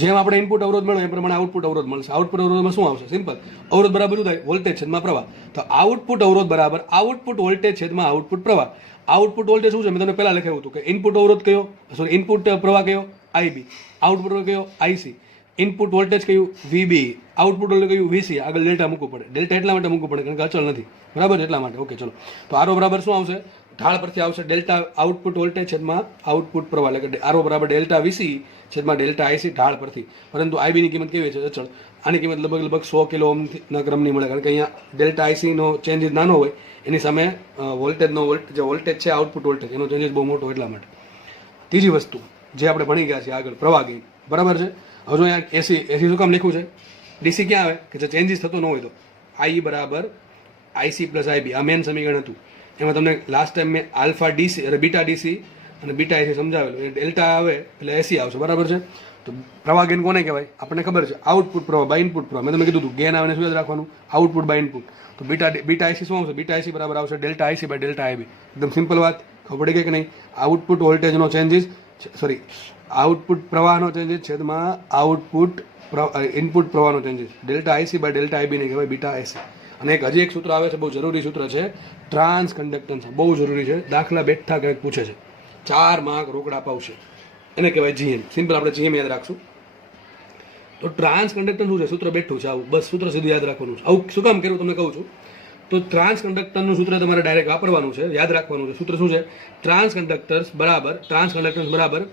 જેમ આપણે ઇનપુટ અવરોધ મળ્યો એ પ્રમાણે આઉટપુટ અવરોધ મળશે. આઉટપુટ અવરોધમાં શું આવશે? સિમ્પલ. અવરોધ બરાબર શું થાય? વોલ્ટેજ છેદમાં પ્રવાહ. તો આઉટપુટ અવરોધ બરાબર આઉટપુટ વોલ્ટેજ છેદમાં આઉટપુટ પ્રવાહ. આઉટપુટ વોલ્ટેજ શું છે? મેં તમને પહેલા લખાવ્યું હતું કે ઇનપુટ અવરોધ કયો, સોરી ઇનપુટ પ્રવાહ કયો? આઈબી. આઉટપુટ પ્રવાહ કયો? આઈસી. ઇનપુટ વોલ્ટેજ કયું? વીબી. આઉટપુટ વોલ્ટેજ કયું? વીસી. આગળ ડેલ્ટા મૂકવું પડે. ડેલ્ટા એટલા માટે મૂકવું પડે કારણ કે અચળ નથી, બરાબર? એટલા માટે. ઓકે, ચલો. તો આરો બરાબર શું આવશે? ઢાળ પરથી આવશે ડેલ્ટા આઉટપુટ વોલ્ટેજ છેદમાં આઉટપુટ પ્રવાહ. એટલે કે આરો બરાબર ડેલ્ટા વીસી છેદમાં ડેલ્ટા આઈસી ઢાળ પરથી. પરંતુ આઈબીની કિંમત કેવી છે? અચળ. આની કિંમત લગભગ 100 કિલો ઓહમના ક્રમની મળે, કારણ કે અહીંયા ડેલ્ટા આઈસીનો ચેન્જીસ નાનો હોય, એની સામે જે વોલ્ટેજ છે આઉટપુટ વોલ્ટેજ એનો ચેન્જીસ બહુ મોટો, એટલા માટે. ત્રીજી વસ્તુ જે આપણે ભણી ગયા છીએ આગળ, પ્રવાહ ગેઇન. બરાબર છે? હજુ અહીંયા એસી શું કામ લખ્યું છે? ડીસી ક્યાં આવે કે જે ચેન્જીસ થતો ન હોય તો આઈ બરાબર આઈસી પ્લસ આઈબી. આ મેન સમીકરણ હતું. એમાં તમને લાસ્ટ ટાઈમ મેં આલ્ફા ડીસી એટલે બીટા ડીસી અને બીટા એસી સમજાવેલું. એ ડેલ્ટા આવે એટલે એસી આવશે, બરાબર છે? તો પ્રવાહ ગેઇન કોને કહેવાય? આપણને ખબર છે, આઉટપુટ પ્રવાહ બાય ઇનપુટ પ્રવાહ. મેં તમને કીધું હતું ગેન આવે શું યાદ રાખવાનું? Output by input. તો બીટા આઈસી શું આવશે? બીટા આઈસી બરાબર આવશે delta IC by delta IB. એકદમ સિમ્પલ વાત. ખબર પડી ગઈ કે નહીં? આઉટપુટ વોલ્ટેજનો ચેન્જીસ, સોરી આઉટપુટ પ્રવાહનો ચેન્જીસ છેદમાં આઉટપુટ ઇનપુટ પ્રવાહનો changes. Delta IC by delta IB ને કહેવાય બીટા આઈસી. અને હજી એક સૂત્ર આવે છે, બહુ જરૂરી સૂત્ર છે, ટ્રાન્સ કન્ડક્ટન્સ. બહુ જરૂરી છે. દાખલા બેઠા કંઈક પૂછે છે, 4 માર્ક રોકડા પાવશે. એને કહેવાય જીએમ. સિમ્પલ. આપણે જીએમ યાદ રાખશું. તો ટ્રાન્સ કન્ડક્ટન્સ શું છે? સૂત્ર બેઠું છે આવું, બસ સૂત્ર સીધું યાદ રાખવાનું છે. આવું શું કામ કર્યું તમને કહું છું. તો ટ્રાન્સ કંડક્ટરનું સૂત્ર તમારે ડાયરેક્ટ વાપરવાનું છે, યાદ રાખવાનું છે. સૂત્ર શું છે? ટ્રાન્સ કન્ડક્ટન્સ બરાબર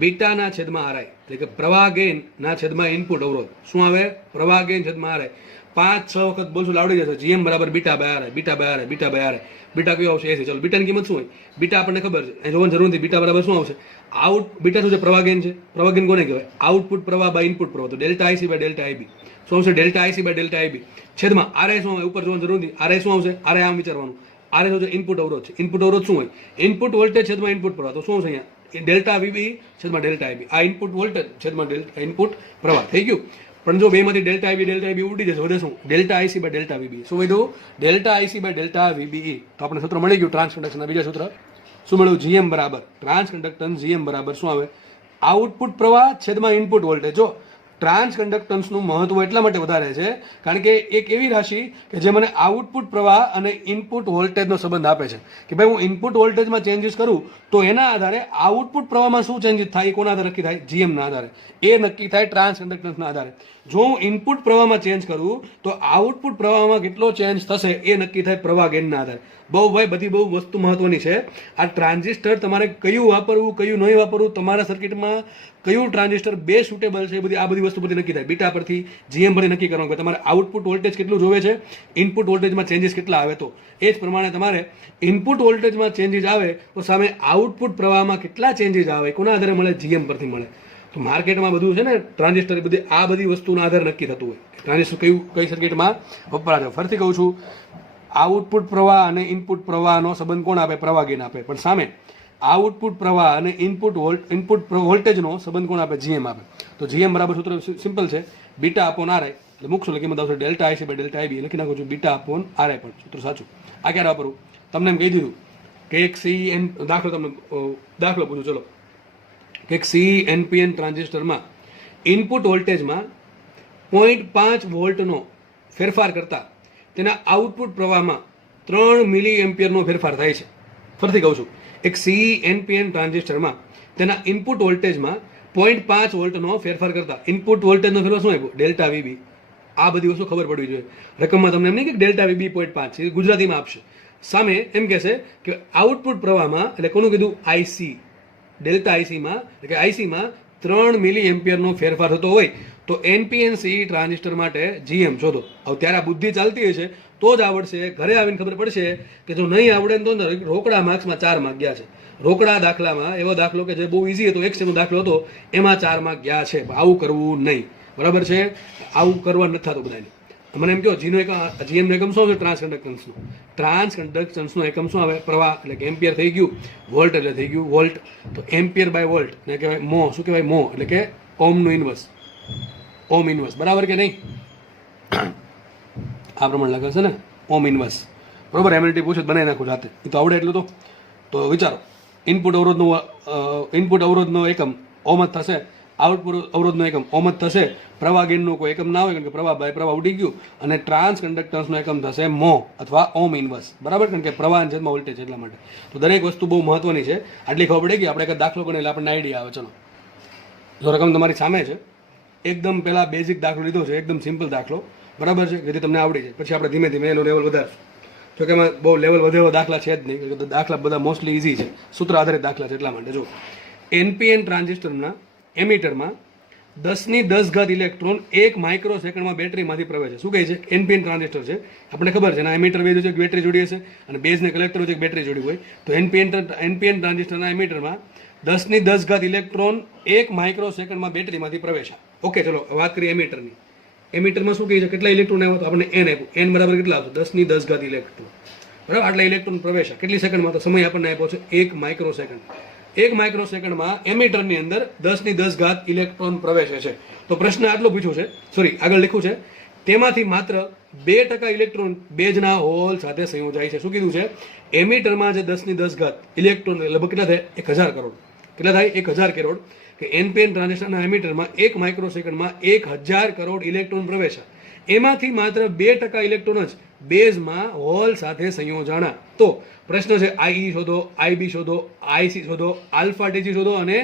બીટાના છેદમાં આરઆઈ. એટલે કે પ્રવાહ ગેઇન ના છેદમાં ઇનપુટ અવરોધ. શું આવે? પ્રવાહ ગેઇન છેદમાં આરઆઈ. 5-6 વખત બોલશું આવડી જશે. જીએમ બરાબર beta by RI. Beta by RI. Beta by RI. Beta કયો આવશે? એસી. ચલો, બીટાની કિંમત શું હોય? બીટા આપણને ખબર છે, અહીં જોવાની જરૂર નથી. બીટા બરાબર શું આવશે? બીટા શું છે? પ્રવાહ ગેઇન છે. પ્રવાહ ગેઇન કોને કહેવાય? આઉટપુટ પ્રવાહ બાય ઇનપુટ પ્રવાહ. તો delta IC by delta IB. શું આવશે? Delta IC by delta IB છેદમાં આરઆઈ. શું હોય? ઉપર જોવાની જરૂર નથી. આરઆઈ શું આવશે? આરઆઈ આમ વિચારવાનું. આરઆઈ શું છે? ઇનપુટ અવરોધ છે. ઇનપુટ અવરોધ શું હોય? ઇનપુટ વોલ્ટેજ છેદમાં ઇનપુટ પ્રવાહ. તો શું આવશે અહીંયા? ડેલ્ટા વીબી છેદમાં ડેલ્ટા આઈબી. આ ઇનપુટ વોલ્ટેજ છેદમાં ઇનપુટ પ્રવાહ થઈ ગયું. પણ જો બેમાંથી ડેલ્ટા આઈબી ઉડી જશે, વધે શું? Delta IC by delta VB. શું વધ્યું? Delta IC by delta VB. તો આપણે સૂત્ર મળી ગયું ટ્રાન્સ કન્ડક્ટન્સના. બીજા સૂત્ર શું મળ્યું? જીએમ બરાબર ટ્રાન્સ કન્ડક્ટન્સ. જીએમ બરાબર શું આવે? આઉટપુટ પ્રવાહ છેદમાં ઇનપુટ વોલ્ટેજ. જો ટ્રાન્સ કન્ડક્ટન્સનું મહત્વ એટલા માટે વધારે છે કારણ કે એક એવી રાશિ કે જે મને આઉટપુટ પ્રવાહ અને ઇનપુટ વોલ્ટેજનો સંબંધ આપે છે કે ભાઈ હું ઇનપુટ વોલ્ટેજમાં ચેન્જીસ કરું તો એના આધારે આઉટપુટ પ્રવાહમાં શું ચેન્જીસ થાય, કોના આધારે નક્કી થાય? જીએમના આધારે. એ નક્કી થાય ટ્રાન્સ કન્ડક્ટન્સના આધારે. જો હું ઇનપુટ પ્રવાહમાં ચેન્જ કરું તો આઉટપુટ પ્રવાહમાં કેટલો ચેન્જ થશે એ નક્કી થાય પ્રવાહ ગેઇનના આધારે. બહુ વસ્તુ મહત્વની છે. આ ટ્રાન્ઝિસ્ટર તમારે કયું વાપરવું, કયું નહીં વાપરવું, તમારા સર્કિટમાં કયું ટ્રાન્ઝિસ્ટર બે સુટેબલ છે, આ બધી વસ્તુ પરથી નક્કી થાય. બીટા પરથી, જીએમ પરથી નક્કી કરવાનું કે તમારે આઉટપુટ વોલ્ટેજ કેટલું જોવે છે, ઇનપુટ વોલ્ટેજમાં ચેન્જીસ કેટલા આવે. તો એ જ પ્રમાણે તમારે ઇનપુટ વોલ્ટેજમાં ચેન્જીસ આવે તો સામે આઉટપુટ પ્રવાહમાં કેટલા ચેન્જીસ આવે, કોના આધારે મળે? જીએમ પરથી મળે. તો માર્કેટમાં બધું છે ને ટ્રાન્ઝિસ્ટર બધી આ બધી વસ્તુના આધારે નક્કી થતું હોય ટ્રાન્ઝિસ્ટર કઈ સર્કિટમાં વપરાય છે. ફરીથી કહું છું, આઉટપુટ પ્રવાહ અને ઇનપુટ પ્રવાહનો સંબંધ કોણ આપે? પ્રવાહ ગેઇન આપે. પણ સામે આઉટપુટ પ્રવાહ અને ઇનપુટ વોલ્ટેજનો સંબંધ કોણ આપે? જીએમ આપે. તો જીએમ બરાબર સૂત્ર સિમ્પલ છે, બીટા અપોન આરઆઈ. એટલે મૂકશો એટલે કિંમત આવશે delta IC by delta IB. લખી નાખું છું બીટા અપોન આરઆઈ, પણ સૂત્ર સાચું. આ ક્યારે વાપરવું? તમને એમ કહી દીધું કે એક CN દાખલો પૂછું, ચલો કે એક CNPN ટ્રાન્ઝિસ્ટરમાં ઇનપુટ વોલ્ટેજમાં 0.5 વોલ્ટનો ફેરફાર કરતા તેના આઉટપુટ પ્રવાહમાં 3 મિલી એમ્પિયરનો ફેરફાર થાય છે. ફરીથી કહું છું, એક CNPN ટ્રાન્ઝિસ્ટરમાં તેના ઇનપુટ વોલ્ટેજમાં 0.5 વોલ્ટનો ફેરફાર કરતા ઇનપુટ વોલ્ટેજનો ફેરફાર શું આપ્યો? Delta VB. આ બધી વસ્તુ ખબર પડવી જોઈએ. રકમમાં તમને એમ નહીં કે ડેલ્ટા વીબી 0.5 છે, ગુજરાતીમાં આપશે. સામે એમ કહેશે કે આઉટપુટ પ્રવાહમાં, એટલે કોનું કીધું? આઈસી, ડેલ્ટા આઈસીમાં, એટલે કે આઈસીમાં 3 મિલી એમ્પિયરનો ફેરફાર થતો હોય તો NPNCE ટ્રાન્ઝિસ્ટર માટે જીએમ શોધો. હવે ત્યારે આ બુદ્ધિ ચાલતી હશે તો જ આવડશે. ઘરે આવીને ખબર પડશે કે જો નહીં આવડે તો રોકડા માર્ક્સમાં 4 માર્ક ગયા છે. રોકડા દાખલામાં એવો દાખલો કે જે બહુ ઇઝી હતો, 1 દાખલો હતો, એમાં 4 માર્ક ગયા છે. આવું કરવું નહીં, બરાબર છે? આવું કરવા નથી થતું બધાને. મને એમ કહો, જીએમનો એકમ શું છે? ટ્રાન્સકન્ડક્ટન્સનો. ટ્રાન્સકન્ડક્ટન્સનો એકમ શું આવે? પ્રવાહ. એટલે કે એમ્પિયર થઈ ગયું, વોલ્ટ એટલે થઈ ગયું વોલ્ટ. તો એમ્પિયર બાય વોલ્ટ ને કહેવાય મો. શું કહેવાય? મો. એટલે કે ઓમનું ઇન્વર્સ. ઓમ ઇન્વર્સ, બરાબર કે નહીં? આ પ્રમાણે લખે છે ને, ઓમ ઇન્વર્સ. બરોબર? એમએલટી પૂછે બનાવી નાખું જાતે, એ તો આવડે એટલું તો વિચારો, ઇનપુટ અવરોધનો એકમ ઓમ જ થશે, આઉટપુટ અવરોધનો એકમ ઓમ જ થશે. પ્રવાહ ગેઇનનો કોઈ એકમ ના હોય, કારણ કે પ્રવાહ બાય પ્રવાહ ઉડી ગયું. અને ટ્રાન્સ કન્ડક્ટન્સનો એકમ થશે મો અથવા ઓમ ઇન્વર્સ, બરાબર? કારણ કે પ્રવાહ છેદમાં વોલ્ટેજ, એટલા માટે. તો દરેક વસ્તુ બહુ મહત્વની છે. આટલી ખબર પડે કે આપણે એક દાખલો ગણીએ એટલે આપણને આઈડિયા આવે. ચલો, જો રકમ તમારી સામે છે, એકદમ પહેલા બેઝિક દાખલો લીધો છે, એકદમ સિમ્પલ દાખલો, બરાબર છે, જેથી તમને આવડી જાય. પછી આપણે ધીમે ધીમે એનો લેવલ વધારશું. જોકે એમાં બહુ લેવલ વધેલો દાખલા છે જ નહીં, દાખલા બધા મોસ્ટલી ઇઝી છે, સૂત્ર આધારિત દાખલા છે, એટલા માટે. જો NPN ટ્રાન્ઝિસ્ટરના એમીટરમાં 10 ઇલેક્ટ્રોન 1 માઇક્રો સેકન્ડમાં બેટરીમાંથી પ્રવેશે છે. શું કહે છે? NPN ટ્રાન્ઝિસ્ટર છે, આપણે ખબર છે, એમીટર બે છે, બેટરી જોડી હશે, અને બેઝને કલેક્ટર વચ્ચે બેટરી જોડી હોય. તો NPN ટ્રાન્ઝિસ્ટરના એમીટરમાં 10 ઇલેક્ટ્રોન 1 માઇક્રો સેકન્ડમાં બેટરીમાંથી પ્રવેશા. ઓકે, ચલો વાત કરીએ એમીટરની. એમીટરમાં શું કહે છે? કેટલા ઇલેક્ટ્રોન આવ્યો? તો આપણે n આપ્યું. n બરાબર કેટલા આવશે? 10 ઇલેક્ટ્રોન, બરાબર? આટલા ઇલેક્ટ્રોન પ્રવેશા કેટલી સેકન્ડમાં? તો સમય આપણને આપ્યો છે 1 માઇક્રો સેકન્ડ. 1 માઇક્રો સેકન્ડમાં એમીટરની અંદર 10 ઇલેક્ટ્રોન પ્રવેશે છે. તો પ્રશ્ન આટલો પૂછ્યો છે, સોરી આગળ લખ્યું છે, તેમાંથી માત્ર 2% ઇલેક્ટ્રોન બેઝના હોલ સાથે સંયોજાય છે. શું કીધું છે? એમીટરમાં જે 10 ઇલેક્ટ્રોન લગભગ કેટલા થાય? 1000 કરોડ. કેટલા થાય? 1000 કરોડ. કે NPN ટ્રાન્ઝિસ્ટરના એમીટરમાં 1 માઇક્રો સેકન્ડમાં 1000 કરોડ ઇલેક્ટ્રોન પ્રવેશે. એમાંથી માત્ર 2% ઇલેક્ટ્રોન જ બેઝમાં હોલ સાથે સંયોજાણા. તો પ્રશ્ન છે IE શોધો, IB શોધો, IC શોધો, આલ્ફા DC શોધો અને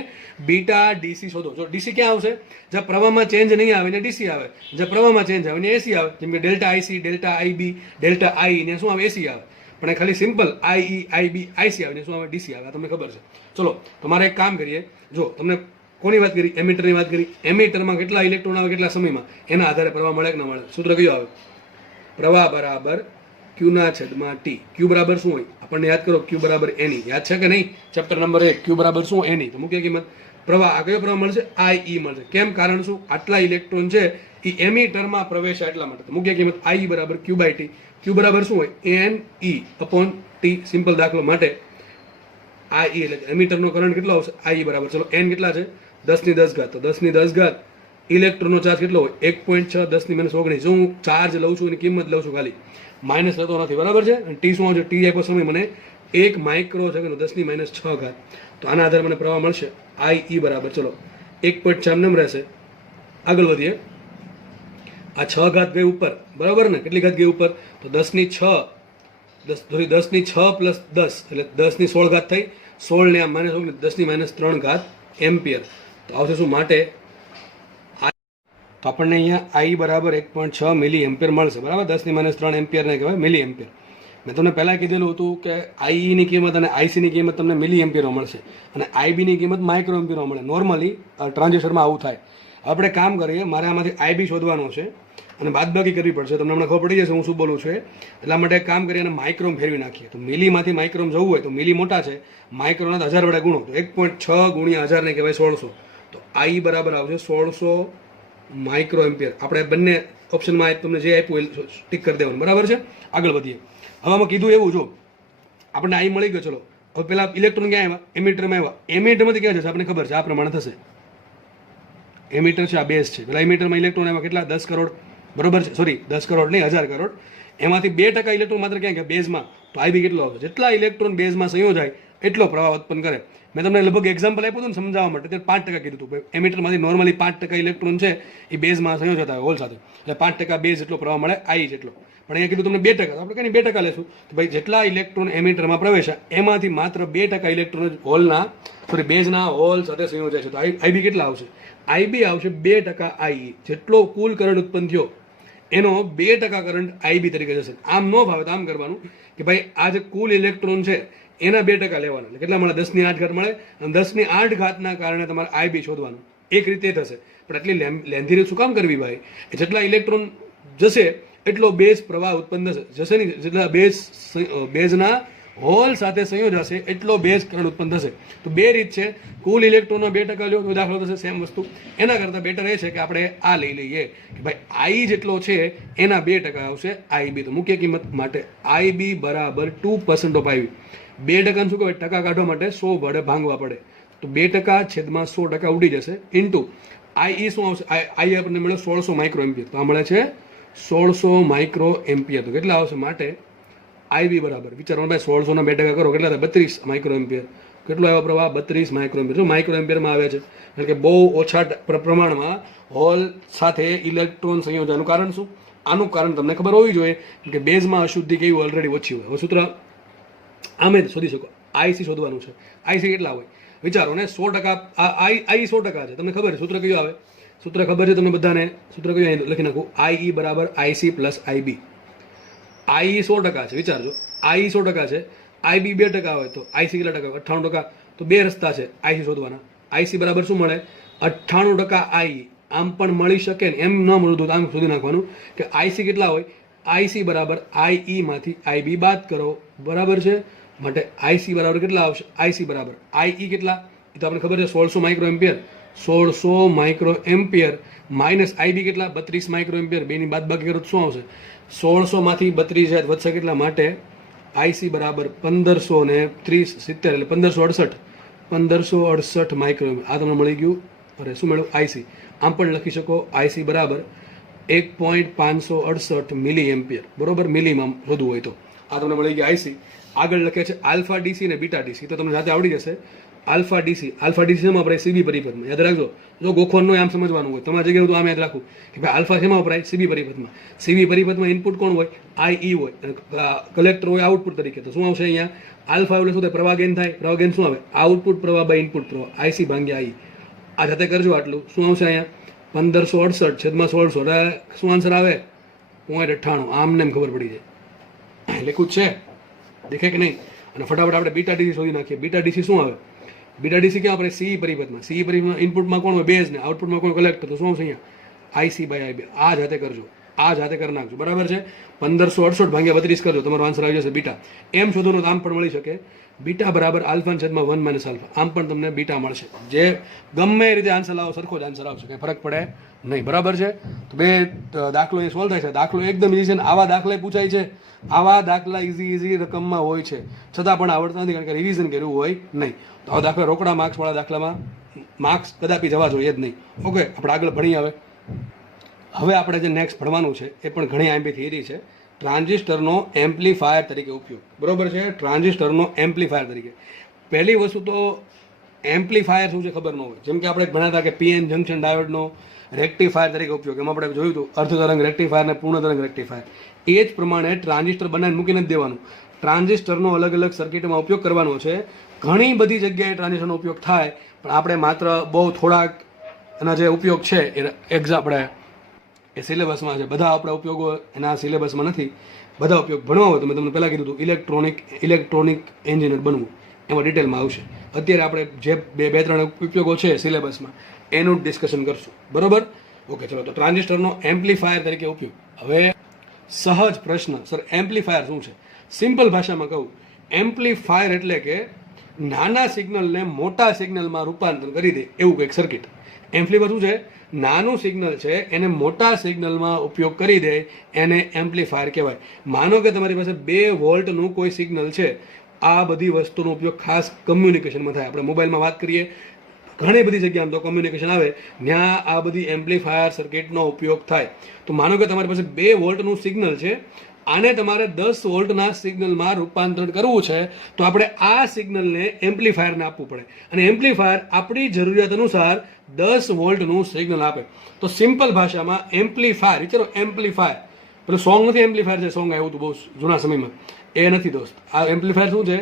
બીટા DC શોધો. જો DC ક્યાં આવશે? જ્યાં પ્રવાહમાં ચેન્જ નહીં આવે ને DC આવે, જ્યાં પ્રવાહમાં ચેન્જ આવે ને AC આવે. જેમ કે delta IC, delta IB, delta I ને શું આવે? AC આવે. પણ એ ખાલી સિમ્પલ IE, IB, IC આવે ને શું આવે? DC આવે. તમને ખબર છે. ચલો, તમારે એક કામ કરીએ. જો તમને કોની વાત કરી? એમીટરની વાત કરી. એમીટરમાં કેટલા ઇલેક્ટ્રોન આવે કેટલા સમયમાં, એના આધારે પ્રવાહ મળે કે ન મળે. સૂત્ર કયું આવે? પ્રવાહ બરાબર Q/T. Q બરાબર શું હોય? આપણને યાદ કરો, Q બરાબર NE. યાદ છે કે નહીં? ચેપ્ટર નંબર 1, Q બરાબર શું? NE. તો મુખ્ય કિંમત પ્રવાહ, આ કયો પ્રવાહ મળશે? IE મળશે. કેમ? કારણ શું? આટલા ઇલેક્ટ્રોન છે એ એમીટરમાં પ્રવેશે એટલા માટે. તો મુખ્ય કિંમત IE બરાબર Q/T. Q બરાબર શું હોય? NE/T. સિમ્પલ દાખલો માટે IE એટલે એમીટરનો કરંટ કેટલો આવશે? IE બરાબર, ચલો n કેટલા છે? 10 તો 10 ઇલેક્ટ્રોનનો ચાર્જ કેટલો હોય? 1.6 10-19. જો હું ચાર્જ લઉં છું એની કિંમત લઉં છું, ખાલી માઇનસ લેતો નથી, બરાબર છે? અને ટી શું આવશે? ટી આપ્યો સમય મને 1 માઇક્રો સેકન્ડ, 10-6. તો આના આધારે મને પ્રવાહ મળશે IE બરાબર, ચલો 1.4 નંબર રહેશે. આગળ વધીએ. આ 6 ગઈ ઉપર, બરાબર ને? કેટલી ઘાત ગઈ ઉપર? તો 10/6 + 10 એટલે 10/16 થઈ. 16 ને આમ -10-3 એમ્પિયર. તો આવશે શું? માટે તો આપણને અહીંયા I બરાબર 1.6 મિલી એમ્પિયર મળશે, બરાબર? 10-3 એમ્પિયરને કહેવાય મિલી એમ્પિયર. મેં તમને પહેલાં કીધેલું હતું કે IE ની કિંમત અને IC ની કિંમત તમને મિલી એમ્પિયરમાં મળશે અને IB ની કિંમત માઇક્રો એમ્પિયરમાં મળે. નોર્મલી ટ્રાન્ઝિસ્ટરમાં આવું થાય. આપણે કામ કરીએ, મારે આમાંથી IB શોધવાનો છે અને બાદબાકી કરવી પડશે. તમને હમણાં ખબર પડી જશે હું શું બોલું છું. એટલા માટે કામ કરીએ અને માઇક્રોમ ફેરવી નાખીએ. તો મિલીમાંથી માઇક્રોમ જવું હોય તો મિલી મોટા છે, માઇક્રોના 1000 વડે ગુણો, તો 1.6 × 1000 ને કહેવાય 1600. તો આઈ બરાબર આવશે 1600 માઇક્રો એમ્પિયર. આપણે બંને ઓપ્શનમાં તમને જે આપ્યું એ ટીક કરી દેવાનું, બરાબર છે. આગળ વધીએ. હવે આમાં કીધું એવું, જો આપણને આઈ મળી ગયો, ચલો હવે પેલા ઇલેક્ટ્રોન ક્યાં આવ્યા? એમીટરમાં આવ્યા. એમીટરમાંથી ક્યાં જશે આપણને ખબર છે, આ પ્રમાણે થશે. એમીટર છે, આ બેઝ છે. પેલા એમીટરમાં ઇલેક્ટ્રોન આવ્યા કેટલા? 10 કરોડ, બરોબર છે. સોરી 10 કરોડ નહીં, 1000 કરોડ. એમાંથી 2% ઇલેક્ટ્રોન માત્ર ક્યાં ગયા? બેઝમાં. તો આઈબી કેટલો આવશે? જેટલા ઇલેક્ટ્રોન બેઝમાં સંયોજાય એટલો પ્રવાહ ઉત્પન્ન કરે. મેં તમને લગભગ એક્ઝામ્પલ આપ્યું હતું ને સમજાવવા માટે, ત્યારે 5% કીધું હતું. એમીટરમાંથી નોર્મલી 5% ઇલેક્ટ્રોન છે એ બેઝમાં સંયોજતા હોય હોલ સાથે, એટલે 5% બેઝ એટલો પ્રવાહ મળે, આઈ જેટલો. પણ અહીંયા કીધું તમને 2%, આપણે કઈ 2% લેશું તો ભાઈ જેટલા ઇલેક્ટ્રોન એમીટરમાં પ્રવેશ્યા એમાંથી માત્ર 2% ઇલેક્ટ્રોન હોલના બેઝના હોલ સાથે સંયોજાય છે. તો આઈબી કેટલા આવશે? આઈબી આવશે 2% આઈ. જેટલો કુલ કરંટ ઉત્પન્ન થયો એનો 2% કરંટ આઈબી તરીકે જશે. આમ ન ફાવે તો આમ કરવાનું કે ભાઈ આ જે કુલ ઇલેક્ટ્રોન છે એના 2% લેવાના, એટલે કેટલા મળે? 10⁸ મળે. અને 10⁸ કારણે તમારે આઈબી શોધવાનું. એક રીતે થશે, પણ એટલી લેન્ધી રીત શું કામ કરવી ભાઈ? જેટલા ઇલેક્ટ્રોન જશે એટલો બેઝ પ્રવાહ ઉત્પન્ન જશે નહીં, જેટલા બેઝના હોલ સાથે સંયોજાશે એટલો બેઝ કરંટ ઉત્પન્ન થશે. તો બે રીત છે. કુલ ઇલેક્ટ્રોનનો 2% લ્યો તો દાખલો થશે, સેમ વસ્તુ. એના કરતાં બેટર એ છે કે આપણે આ લઈ લઈએ કે ભાઈ આઈ જેટલો છે એના 2% આવશે આઈબી. તો મુખ્ય કિંમત માટે આઈબી બરાબર 2% ઓફ આઈબી. 2% શું કહેવાય? ટકા કાઢવા માટે 100 વડે ભાંગવા પડે. તો 2% છેદમાં 100% ઉડી જશે. ઇન્ટુ આઈ શું આવશે? આઈ આપણને મળે 1600 માઇક્રો એમ્પિયર. તો આ મળે છે 1600 માઇક્રો એમ્પિયર. તો કેટલા આવશે માટે આઈબી બરાબર? વિચારવાનું ભાઈ, 1600 ના 2% કરો કેટલા થાય? 32 માઇક્રો એમ્પિયર. કેટલો આવ્યો પ્રવાહ? 32 માઇક્રો એમ્પિયર. જો માઇક્રો એમ્પિયરમાં આવે છે, એટલે કે બહુ ઓછા પ્રમાણમાં હોલ સાથે ઇલેક્ટ્રોન સંયોજનનું કારણ શું? આનું કારણ તમને ખબર હોવી જોઈએ કે બેઝમાં અશુદ્ધિ કેવી ઓલરેડી ઓછી હોય. હવે સૂત્ર આમે શોધી શકો. આઈસી શોધવાનું છે. આઈસી કેટલા હોય વિચારો ને? 100%. આઈ 100% છે. તમને ખબર છે સૂત્ર કયું આવે? સૂત્ર ખબર છે તમને બધાને? સૂત્ર કયું લખી નાખું? આઈ બરાબર આઈસી પ્લસ આઈબી. આઈ 100% છે, વિચારજો. આઈ 100% છે, આઈબી 2% હોય તો આઈસી કેટલા ટકા? 98%. તો બે રસ્તા છે આઈસી શોધવાના. આઈસી બરાબર શું મળે? 98% આઈ. આમ પણ મળી શકે ને, એમ ન મળતું આમ શોધી નાખવાનું કે આઈસી કેટલા હોય. આઈસી બરાબર આઈ માંથી આઈબી બાદ કરો, બરાબર છે. માટે આઈસી બરાબર કેટલા આવશે? આઈસી બરાબર આઈ કેટલા? એ તો આપણે ખબર છે 1600 micro ampere. 1600 micro ampere minus IB કેટલા? 32 માઇક્રો એમ્પિયર. બેની બાદ બાકી કરો તો શું આવશે? 1600 માંથી 32 વધશે કેટલા? માટે આઈસી બરાબર 1530 70 એટલે 1568 માઇક્રો એમ્પિયર. આ તમને મળી ગયું. અરે શું મળ્યું? આઈસી. આમ પણ લખી શકો આઈસી બરાબર 1.568 મિલી એમ્પિયર, બરોબર. મિલીમાં શોધવું હોય તો આ તમને મળી ગયા આઈસી. આગળ લખે છે આલ્ફા ડીસી ને બીટા ડીસી. તો તમને જાતે આવડી જશે. આલ્ફા ડીસી શેમાં વપરાય? સીબી પરિપથમાં. યાદ રાખજો. જો ગોખવાનું આમ સમજવાનું હોય, તમારી જગ્યાએ તો આમ યાદ રાખવું કે ભાઈ આલ્ફા શેમાં વપરાય? સીબી પરિપથમાં. સીબી પરિપથમાં ઇનપુટ કોણ હોય? આઈ હોય. કલેક્ટર હોય આઉટપુટ તરીકે. તો શું આવશે અહીંયા? આલ્ફા એટલે શું થાય? પ્રવાહ ગેન થાય. પ્રવાહ ગેન શું આવે? આઉટપુટ પ્રવાહ બાય ઇનપુટ પ્રવાહ. આઈસી ભાગ્યા આઈ. આ જાતે કરજો. આટલું શું આવશે અહીંયા? 1568 છેદમાં 1600. એટલે શું આન્સર આવે? 0.98. આમને એમ ખબર પડી જાય. લખ્યું છે, દેખે કે નહીં? અને ફટાફટ આપણે બીટા ડીસી શોધી નાખીએ. બીટા ડીસી શું આવે? બીટા ડીસી ક્યાં આપણે? સીઈ પરિપથમાં. સીઈ પરિપથમાં ઇનપુટમાં કોણ હોય? બેઝ ને. આઉટપુટમાં કોણ? કલેક્ટર. તો શું આવશે અહીંયા? IC by IB. આ જાતે કરજો. આ જાતે કરી નાખજો, બરાબર છે. 1568 ભાગ્યા 32 કરજો, તમારો આન્સર આવી જશે બીટા. એમ શોધવાનું તો આમ પણ મળી શકે. બીટા બરાબર આલ્ફા છેદમાં 1 માઇનસ આલ્ફા. આમ પણ તમને બીટા મળશે. જે ગમે રીતે આન્સર લાવો સરખો જ આન્સર આવશે, કંઈ ફરક પડે નહીં, બરાબર છે. તો બે દાખલો એ સોલ્વ થાય છે. દાખલો એકદમ ઇઝી છે ને આવા દાખલા પૂછાય છે. આવા દાખલા ઇઝી રકમમાં હોય છે, છતાં પણ આવડતા નથી કારણ કે રિવિઝન કર્યું હોય નહીં. તો આવા દાખલા રોકડા માર્ક્સવાળા દાખલામાં માર્ક્સ કદાપી જવા જોઈએ જ નહીં. ઓકે, આપણે આગળ ભણીએ. હવે આપણે જે નેક્સ્ટ ભણવાનું છે એ પણ ઘણી આંબી થિયરી છે. ટ્રાન્ઝિસ્ટરનો એમ્પ્લીફાયર તરીકે ઉપયોગ, બરોબર છે. ટ્રાન્ઝિસ્ટરનો એમ્પ્લીફાયર તરીકે પહેલી વસ્તુ તો એમ્પ્લીફાયર શું છે ખબર ન હોય. જેમ કે આપણે ભણ્યા હતા કે પીએન જંકશન ડાયોડનો રેક્ટિફાયર તરીકે ઉપયોગ, એમાં આપણે જોયું હતું અર્ધ તરંગ રેક્ટિફાયર અને પૂર્ણ તરંગ રેક્ટિફાયર. એ જ પ્રમાણે ટ્રાન્ઝિસ્ટર બનાવીને મૂકી નથી દેવાનું. ટ્રાન્ઝિસ્ટરનો અલગ અલગ સર્કિટમાં ઉપયોગ કરવાનો છે. ઘણી બધી જગ્યાએ ટ્રાન્ઝિસ્ટરનો ઉપયોગ થાય, પણ આપણે માત્ર બહુ થોડાક એના જે ઉપયોગ છે એ આપણે એ સિલેબસમાં છે. બધા આપણા ઉપયોગો એના સિલેબસમાં નથી. બધા ઉપયોગ ભણવા હોય તો મેં તમને પહેલાં કીધું હતું ઇલેક્ટ્રોનિક એન્જિનિયર બનવું, એમાં ડિટેલમાં આવશે. અત્યારે આપણે જે બે ત્રણ ઉપયોગો છે સિલેબસમાં એનું ડિસ્કશન કરશું, બરોબર. ઓકે, ચલો. તો ટ્રાન્ઝિસ્ટરનો એમ્પ્લીફાયર તરીકે ઉપયોગ. હવે સહજ પ્રશ્ન, સર એમ્પ્લીફાયર શું છે? સિમ્પલ ભાષામાં કહું, એમ્પ્લીફાયર એટલે કે નાના સિગ્નલને મોટા સિગ્નલમાં રૂપાંતર કરી દે એવું કંઈક સર્કિટ. એમ્પ્લીફાયર શું છે? નાનું સિગ્નલ છે એને મોટા સિગ્નલમાં ઉપયોગ કરી દે એને એમ્પ્લીફાયર કહેવાય. માનો કે તમારી પાસે 2 વોલ્ટનું કોઈ સિગ્નલ છે. આ બધી વસ્તુનો ઉપયોગ ખાસ કમ્યુનિકેશનમાં થાય. આપણે મોબાઈલમાં વાત કરીએ, ઘણી બધી જગ્યામાં તો કમ્યુનિકેશન આવે, ત્યાં આ બધી એમ્પ્લીફાયર સર્કિટનો ઉપયોગ થાય. તો માનો કે તમારી પાસે 2 વોલ્ટનું સિગ્નલ છે, આને તમારે 10 વોલ્ટના સિગ્નલમાં રૂપાંતર કરવું છે, તો આપણે આ સિગ્નલને એમ્પ્લીફાયરને આપવું પડે, અને એમ્પ્લીફાયર આપણી જરૂરિયાત અનુસાર 10 વોલ્ટનું સિગ્નલ આપે. તો સિમ્પલ ભાષામાં એમ્પ્લીફાયર, વિચારો એમ્પ્લીફાયર, પેલું સોંગ નથી એમ્પ્લીફાયર છે, સોંગ આવ્યું હતું બહુ જૂના સમયમાં, એ નથી દોસ્ત. આ એમ્પ્લીફાયર શું છે?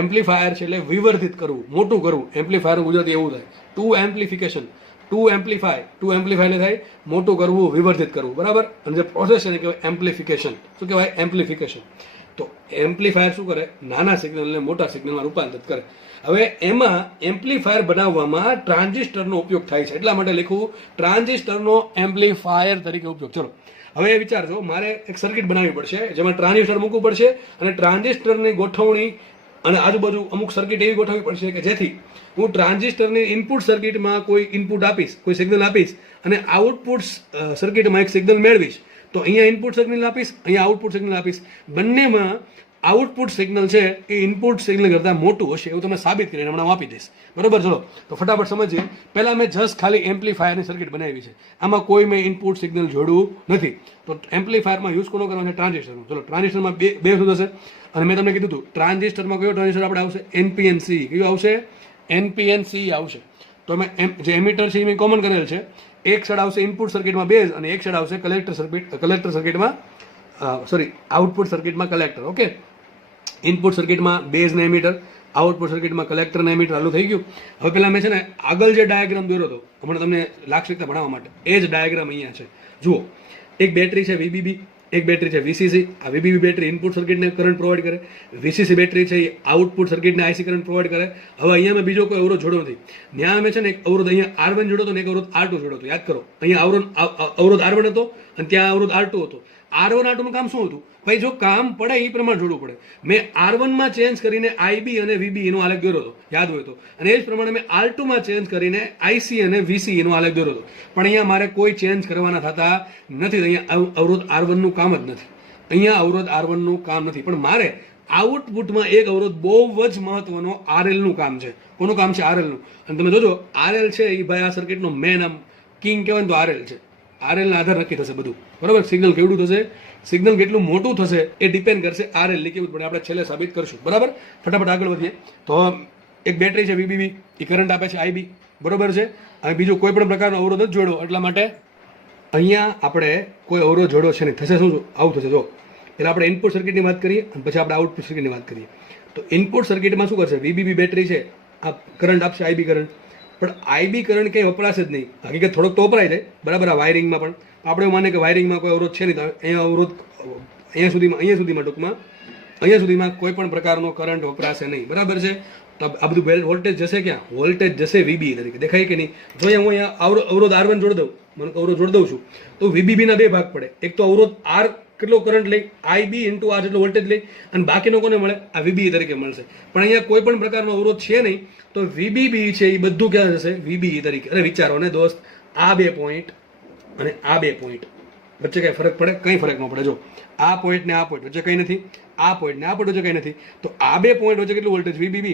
એમ્પ્લીફાયર છે એટલે વિવર્ધિત કરવું, મોટું કરવું. એમ્પ્લીફાયર ગુજરાતી એવું થાય, ટુ એમ્પ્લીફિકેશન, ટુ એમ્પ્લીફાય થાય મોટું કરવું, વિવર્ધિત કરવું, બરાબર. અને જે પ્રોસેસ છે એને કહેવાય એમ્પ્લીફિકેશન. શું કહેવાય? એમ્પ્લીફિકેશન. તો એમ્પ્લીફાયર શું કરે? નાના સિગ્નલને મોટા સિગ્નલમાં રૂપાંતરિત કરે. હવે એમાં એમ્પ્લીફાયર બનાવવામાં ટ્રાન્ઝિસ્ટરનો ઉપયોગ થાય છે, એટલા માટે લખવું ટ્રાન્ઝિસ્ટરનો એમ્પ્લીફાયર તરીકે ઉપયોગ. ચલો હવે વિચારજો, મારે એક સર્કિટ બનાવવી પડશે જેમાં ટ્રાન્ઝિસ્ટર મૂકવું પડશે, અને ટ્રાન્ઝિસ્ટરની ગોઠવણી અને આજુબાજુ અમુક સર્કિટ એવી ગોઠવવી પડશે કે જેથી હું ટ્રાન્ઝિસ્ટરની ઇનપુટ સર્કિટમાં કોઈ ઇનપુટ આપીશ, કોઈ સિગ્નલ આપીશ, અને આઉટપુટ સર્કિટમાં એક સિગ્નલ મેળવીશ. તો અહીંયા ઇનપુટ સિગ્નલ આપીશ, અહીંયા આઉટપુટ સિગ્નલ આપીશ. બંનેમાં આઉટપુટ સિગ્નલ છે એ ઇનપુટ સિગ્નલ કરતાં મોટું હશે એવું તમને સાબિત કરીને હમણાં હું આપી દઈશ, બરોબર. ચલો તો ફટાફટ સમજીએ. પહેલાં મેં જસ્ટ ખાલી એમ્પ્લીફાયરની સર્કિટ બનાવી છે, આમાં કોઈ મેં ઇનપુટ સિગ્નલ જોડવું નથી. તો એમ્પ્લીફાયરમાં યુઝ કોનો કરવાનો છે? ટ્રાન્ઝિસ્ટરનો. ચલો ટ્રાન્ઝિસ્ટરમાં બે શું થશે? અને મેં તમને કીધું હતું ટ્રાન્ઝિસ્ટરમાં કયો ટ્રાન્ઝિસ્ટર આપણે આવશે? NPNC. કયું આવશે? NPNC આવશે. તો અમે જે એમિટર છે એ મેં કોમન કરેલ છે. એક સાઈડ આવશે ઇનપુટ સર્કિટમાં બેઝ, અને એક સાઈડ આવશે કલેક્ટર સર્કિટમાં આઉટપુટ સર્કિટમાં કલેક્ટર. ઓકે, ઇનપુટ સર્કિટમાં બેઝ ને એમિટર, આઉટપુટ સર્કિટમાં કલેક્ટર ને એમિટર. ચાલુ થઈ ગયું. હવે પેલા મેં છે ને આગળ જે ડાયાગ્રામ દોર્યો હતો હમણાં તમને લાક્ષણિકતા ભણાવવા માટે, એ જ ડાયાગ્રામ અહીંયા છે. જુઓ, એક બેટરી છે VBB, એક બેટરી છે VCC. આ VBB બેટરી ઇનપુટ સર્કિટને કરંટ પ્રોવાઈડ કરે, VCC બેટરી છે એ આઉટપુટ સર્કિટને IC કરંટ પ્રોવાઈડ કરે. હવે અહીંયા મેં બીજો કોઈ અવરોધ જોડો નથી. ત્યાં અમે છે ને એક અવરોધ અહીંયા R1 જોડો હતો ને એક અવરોધ R2 જોડો હતો. યાદ કરો, અહીંયા અવરોધ R1 હતો અને ત્યાં અવરોધ R2 હતો. R1 R2 નું કામ શું હતું? ભાઈ જો કામ પડે એ પ્રમાણે જોડવું પડે. મેં R1 માં ચેન્જ કરીને IB અને VB એનો આલેખ દોર્યો હતો, યાદ હોય તો. અને એ જ પ્રમાણે મેં R2 માં ચેન્જ કરીને IC અને VC એનો આલેખ દોર્યો હતો. પણ અહીંયા મારે કોઈ ચેન્જ કરવાના થતા નથી. અહીંયા અવરોધ R1 નું કામ જ નથી. અહીંયા અવરોધ R1 નું કામ નથી. પણ મારે આઉટપુટમાં એક અવરોધ બહુ જ મહત્વનો RL નું કામ છે. કોનું કામ છે? RL નું. અને તમે જોજો RL છે એ ભાઈ આ સર્કિટનો મેન આમ કિંગ કહેવાય તો RL છે. RL ના આધાર નક્કી થશે બધું, બરાબર. સિગ્નલ કેવડું થશે, સિગ્નલ કેટલું મોટું થશે એ ડિપેન્ડ કરશે RL ની કેવું, પણ આપણે છેલ્લે સાબિત કરશું, બરાબર. ફટાફટ આગળ વધીએ. તો એક બેટરી છે VBB, એ કરંટ આપે છે IB, બરોબર છે. હવે બીજો કોઈ પણ પ્રકારનો અવરોધ જ જોડો, એટલા માટે અહીંયા આપણે કોઈ અવરોધ જોડો છે નહીં. થશે શું? આવું થશે. જો એટલે આપણે ઇનપુટ સર્કિટની વાત કરીએ અને પછી આપણે આઉટપુટ સર્કિટની વાત કરીએ. તો ઇનપુટ સર્કિટમાં શું કરશે? VBB બેટરી છે, આ કરંટ આપશે IB કરંટ, પણ IB કરંટ કંઈ વપરાશે જ નહીં. હકીકત થોડોક તો વપરાય જાય, બરાબર. આ વાયરિંગમાં પણ આપણે માને કે વાયરિંગમાં કોઈ અવરોધ છે નહીં, તો અહીંયા અવરોધ અહીંયા સુધીમાં કોઈ પણ પ્રકારનો કરંટ વપરાશે નહીં, બરાબર છે. તો આ બધું વોલ્ટેજ જશે ક્યાં? વોલ્ટેજ જશે VB તરીકે. દેખાય કે નહીં? જો હું અહીંયા અવરોધ R1 જોડી દઉં, મને અવરોધ જોડી દઉં છું, તો VBB ના બે ભાગ પડે. એક તો અવરોધ R કેટલો કરંટ લઈ, IB ઇન્ટુ R જેટલો વોલ્ટેજ લઈ, અને બાકીનો કોને મળે? આ VB તરીકે મળશે. પણ અહીંયા કોઈ પણ પ્રકારનો અવરોધ છે નહીં, તો VBB છે એ બધું ક્યાં જશે? VB તરીકે. અરે વિચારો ને દોસ્ત, આ 2 પોઈન્ટ અને આ 2 પોઈન્ટ વચ્ચે કઈ ફરક પડે? કંઈ ફરક ન પડે. જો આ પોઈન્ટ ને આ પોઈન્ટ વચ્ચે કંઈ નથી, આ પોઈન્ટ ને આ પોઈન્ટ વચ્ચે કંઈ નથી. તો આ 2 પોઈન્ટ વચ્ચે કેટલું વોલ્ટેજ? VBB.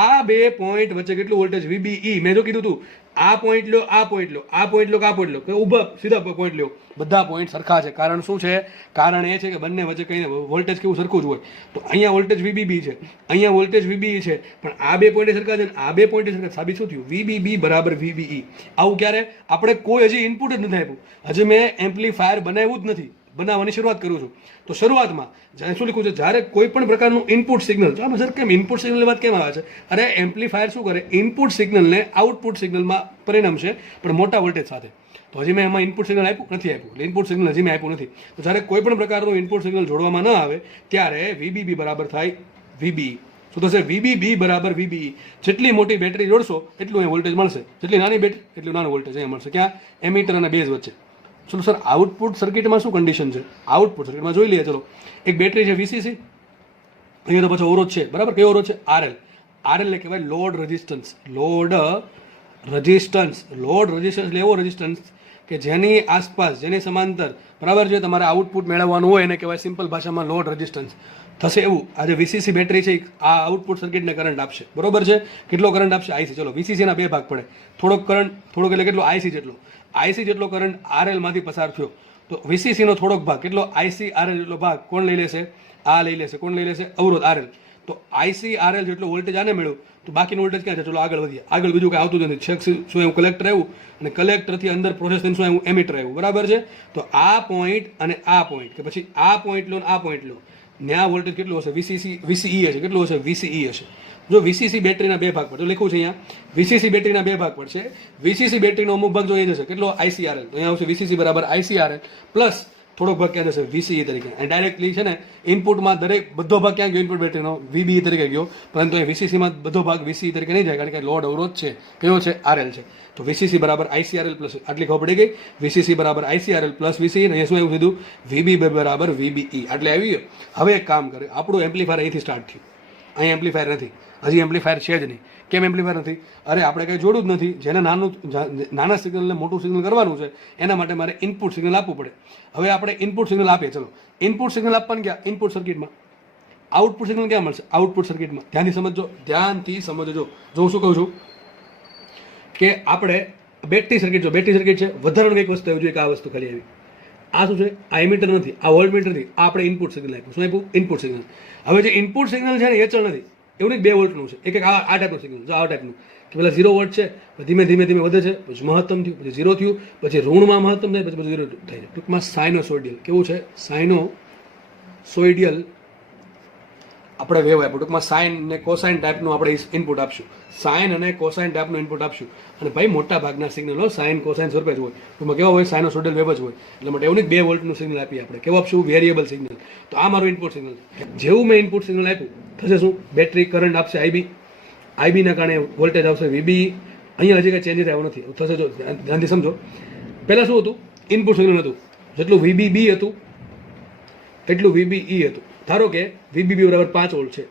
આ 2 પોઈન્ટ વચ્ચે કેટલું વોલ્ટેજ? VBE. મેં જો કીધું તું આ પોઈન્ટ લો, આ પોઈન્ટ લો, આ પોઈન્ટ લો, આ પોઈન્ટ લો, કે ઊભા સીધા પોઈન્ટ લો, બધા પોઈન્ટ સરખા છે. કારણ શું છે? કારણ એ છે કે બંને વચ્ચે કંઈ વોલ્ટેજ કેવું સરખું જ હોય. તો અહીંયા વોલ્ટેજ VBB છે, અહીંયા વોલ્ટેજ VBE છે, પણ આ 2 પોઈન્ટ સરખા છે, આ 2 પોઈન્ટ સરખા. સાબિત શું થયું? VBB બરાબર VBE. આવું ક્યારે? આપણે કોઈ હજી ઇનપુટ જ નથી આપ્યું, હજી મેં એમ્પ્લીફાયર બનાવ્યું જ નથી, બનાવવાની શરૂઆત કરું છું. તો શરૂઆતમાં શું લખ્યું છે? જ્યારે કોઈ પણ પ્રકારનું ઇનપુટ સિગ્નલ, ચાલો સર કેમ ઇનપુટ સિગ્નલની વાત કેમ આવે છે? અરે એમ્પ્લીફાયર શું કરે? ઇનપુટ સિગ્નલને આઉટપુટ સિગ્નલમાં પરિણમશે, પણ મોટા વોલ્ટેજ સાથે. તો હજી મેં એમાં ઇનપુટ સિગ્નલ આપ્યું નથી, ઇનપુટ સિગ્નલ હજી મેં આપ્યું નથી. તો જ્યારે કોઈ પણ પ્રકારનું ઇનપુટ સિગ્નલ જોડવામાં ન આવે ત્યારે VBB બરાબર થાય VBE. શું થશે? VBB બરાબર VBE. જેટલી મોટી બેટરી જોડશો એટલું અહીંયા વોલ્ટેજ મળશે, જેટલી નાની બેટરી એટલું નાનું વોલ્ટેજ અહીંયા મળશે. ક્યાં? એમિટર અને બેઝ વચ્ચે. ચલો સર આઉટપુટ સર્કિટમાં શું કન્ડિશન છે? આઉટપુટ સર્કિટમાં જોઈ લઈએ. ચલો એક બેટરી છે VCC, અહીંયા તો પછી અવરોધ છે, બરાબર. કયો અવરોધ છે? RL. RL ને કહેવાય load resistance. Load resistance, load resistance એટલે એવો રેઝિસ્ટન્સ કે જેની આસપાસ, જેની સમાંતર, બરાબર છે, તમારે આઉટપુટ મેળવવાનું હોય એને કહેવાય સિમ્પલ ભાષામાં લોડ રેઝિસ્ટન્સ. થશે એવું, આ જે વીસીસી બેટરી છે આ આઉટપુટ સર્કિટને કરંટ આપશે, બરોબર છે. કેટલો કરંટ આપશે? આઈસી. ચલો, વીસીસીના બે ભાગ પડે, થોડોક કરંટ, થોડોક એટલે કેટલો? આઈસી જેટલો. આઈસી જેટલો કરંટ આરએલ માંથી પસાર થયો, તો વીસીસીનો થોડોક ભાગ કેટલો? આઈસી આરએલ જેટલો ભાગ કોણ લઈ લેશે? આ લઈ લેશે. કોણ લઈ લેશે? અવરોધ આરએલ. તો આઈસી આરએલ જેટલો વોલ્ટેજ આને મળ્યું, તો બાકીનું વોલ્ટેજ ક્યાં છે? ચલો આગળ વધીએ. આગળ બીજું કંઈ આવતું જ નથી. છેક શું એવું કલેક્ટર આવ્યું, અને કલેક્ટરથી અંદર પ્રોસેસ થઈને શું આવ્યું? એમીટર આવ્યું, બરાબર છે. તો આ પોઈન્ટ અને આ પોઈન્ટ, કે પછી આ પોઈન્ટ લો ને આ પોઈન્ટ લો, ત્યાં વોલ્ટેજ કેટલું હશે? વીસીઈ હશે. કેટલું હશે? વીસીઈ હશે. જો વીસીસી બેટરીના બે ભાગ પડશે, લખ્યું છે અહીંયા વીસીસી બેટરીના બે ભાગ પડશે. વીસીસી બેટરીનો અમુક ભાગ જો એ જશે, કેટલો? આઈસીઆરએલ. તો અહીંયા આવશે વીસીસી બરાબર આઈસીઆરએલ પ્લસ થોડોક ભાગ ક્યાં જશે? વીસીઈ તરીકે. અને ડાયરેક્ટલી છે ને ઇનપુટમાં દરેક બધો ભાગ ક્યાં ગયો? ઇનપુટ બેટરીનો વીબીઈ તરીકે ગયો. પરંતુ એ વીસીસીમાં બધો ભાગ વીસીઈ તરીકે નહીં જાય, કારણ કે લોડ અવરોધ છે, કયો છે? આરએલ છે. તો વીસીસી બરાબર આઈસીઆરએલ પ્લસ, આટલી ખબર પડી ગઈ. વીસીસી બરાબર આઈસીઆરએલ પ્લસ વીસીઈ. અહીંયા શું આવ્યું સીધું? વીબી બરાબર વીબીઈ. આટલે આવી ગયો. હવે એક કામ કરે, આપણું એમ્પ્લીફાયર અહીંથી સ્ટાર્ટ થયું. અહીં એમ્પ્લીફાયર નથી, હજી એમ્પ્લીફાયર છે જ નહીં. કેમ એમ્પ્લીફાયર નથી? અરે આપણે કંઈ જોડું જ નથી. જેને નાના સિગ્નલને મોટું સિગ્નલ કરવાનું છે એના માટે મારે ઇનપુટ સિગ્નલ આપવું પડે. હવે આપણે ઇનપુટ સિગ્નલ આપીએ. ચલો, ઇનપુટ સિગ્નલ આપવાનું ક્યાં? ઇનપુટ સર્કિટમાં. આઉટપુટ સિગ્નલ ક્યાં મળશે? આઉટપુટ સર્કિટમાં. ધ્યાનથી સમજો, ધ્યાનથી સમજો. જો શું કહું છું કે આપણે બેટરી સર્કિટ, જો બેટરી સર્કિટ છે, વધારાનું એક વસ્તુ આવી જોઈએ કે આ વસ્તુ ખાલી આવી. આ શું છે? આ એમીટર નથી, આ વોલ્ટ મીટર નથી. આ આપણે ઇનપુટ સિગ્નલ આપ્યું. શું આપ્યું? Input signal. હવે જે ઇનપુટ સિગ્નલ છે ને એ અચળ નથી, એવું નહીં. 2 વોલ્ટનું છે. એક આ ટાઈપનું સિગ્નલ, જો આ ટાઈપનું, કે પેલા 0 વોલ્ટ છે, ધીમે ધીમે ધીમે વધે છે, પછી મહત્તમ થયું, પછી 0 થયું, પછી ઋણમાં મહત્તમ થાય, પછી 0 થાય છે. ટૂંકમાં સાઇનોસોઇડિયલ. કેવું છે? સાઇનોસોઇડિયલ આપણે વેવ આપ્યું. ટૂંકમાં સાઇન ને કોસાઇન ટાઈપનું આપણે ઇનપુટ આપશું. સાઇન અને કોસાઇન ટાઈપનું ઇનપુટ આપશું. અને ભાઈ મોટા ભાગના સિગ્નલો સાઇન કોસાઇન સ્વરૂપે જ હોય. ટૂંકમાં કેવા હોય? સાઇનોસોઇડિયલ વેવ જ હોય. એટલે માટે એવું નહીં 2 વોલ્ટનું સિગ્નલ આપીએ આપણે. કેવું આપશું? Variable signal. તો આ મારું ઇનપુટ સિગ્નલ છે. જેવું મેં ઇનપુટ સિગ્નલ આપ્યું, થશે શું? બેટરી કરંટ આપશે આઈબી. આઈબીના કારણે વોલ્ટેજ આવશે વીબી. અહીંયા હજી કંઈ ચેન્જ થયો નથી. થશે, જો ધ્યાનથી સમજો. પહેલાં શું હતું? ઇનપુટ સિગ્નલ હતું, જેટલું વીબીબી હતું એટલું વીબીઈ હતું. ધારો કે વીબીબી બરાબર 5 વોલ્ટ છે,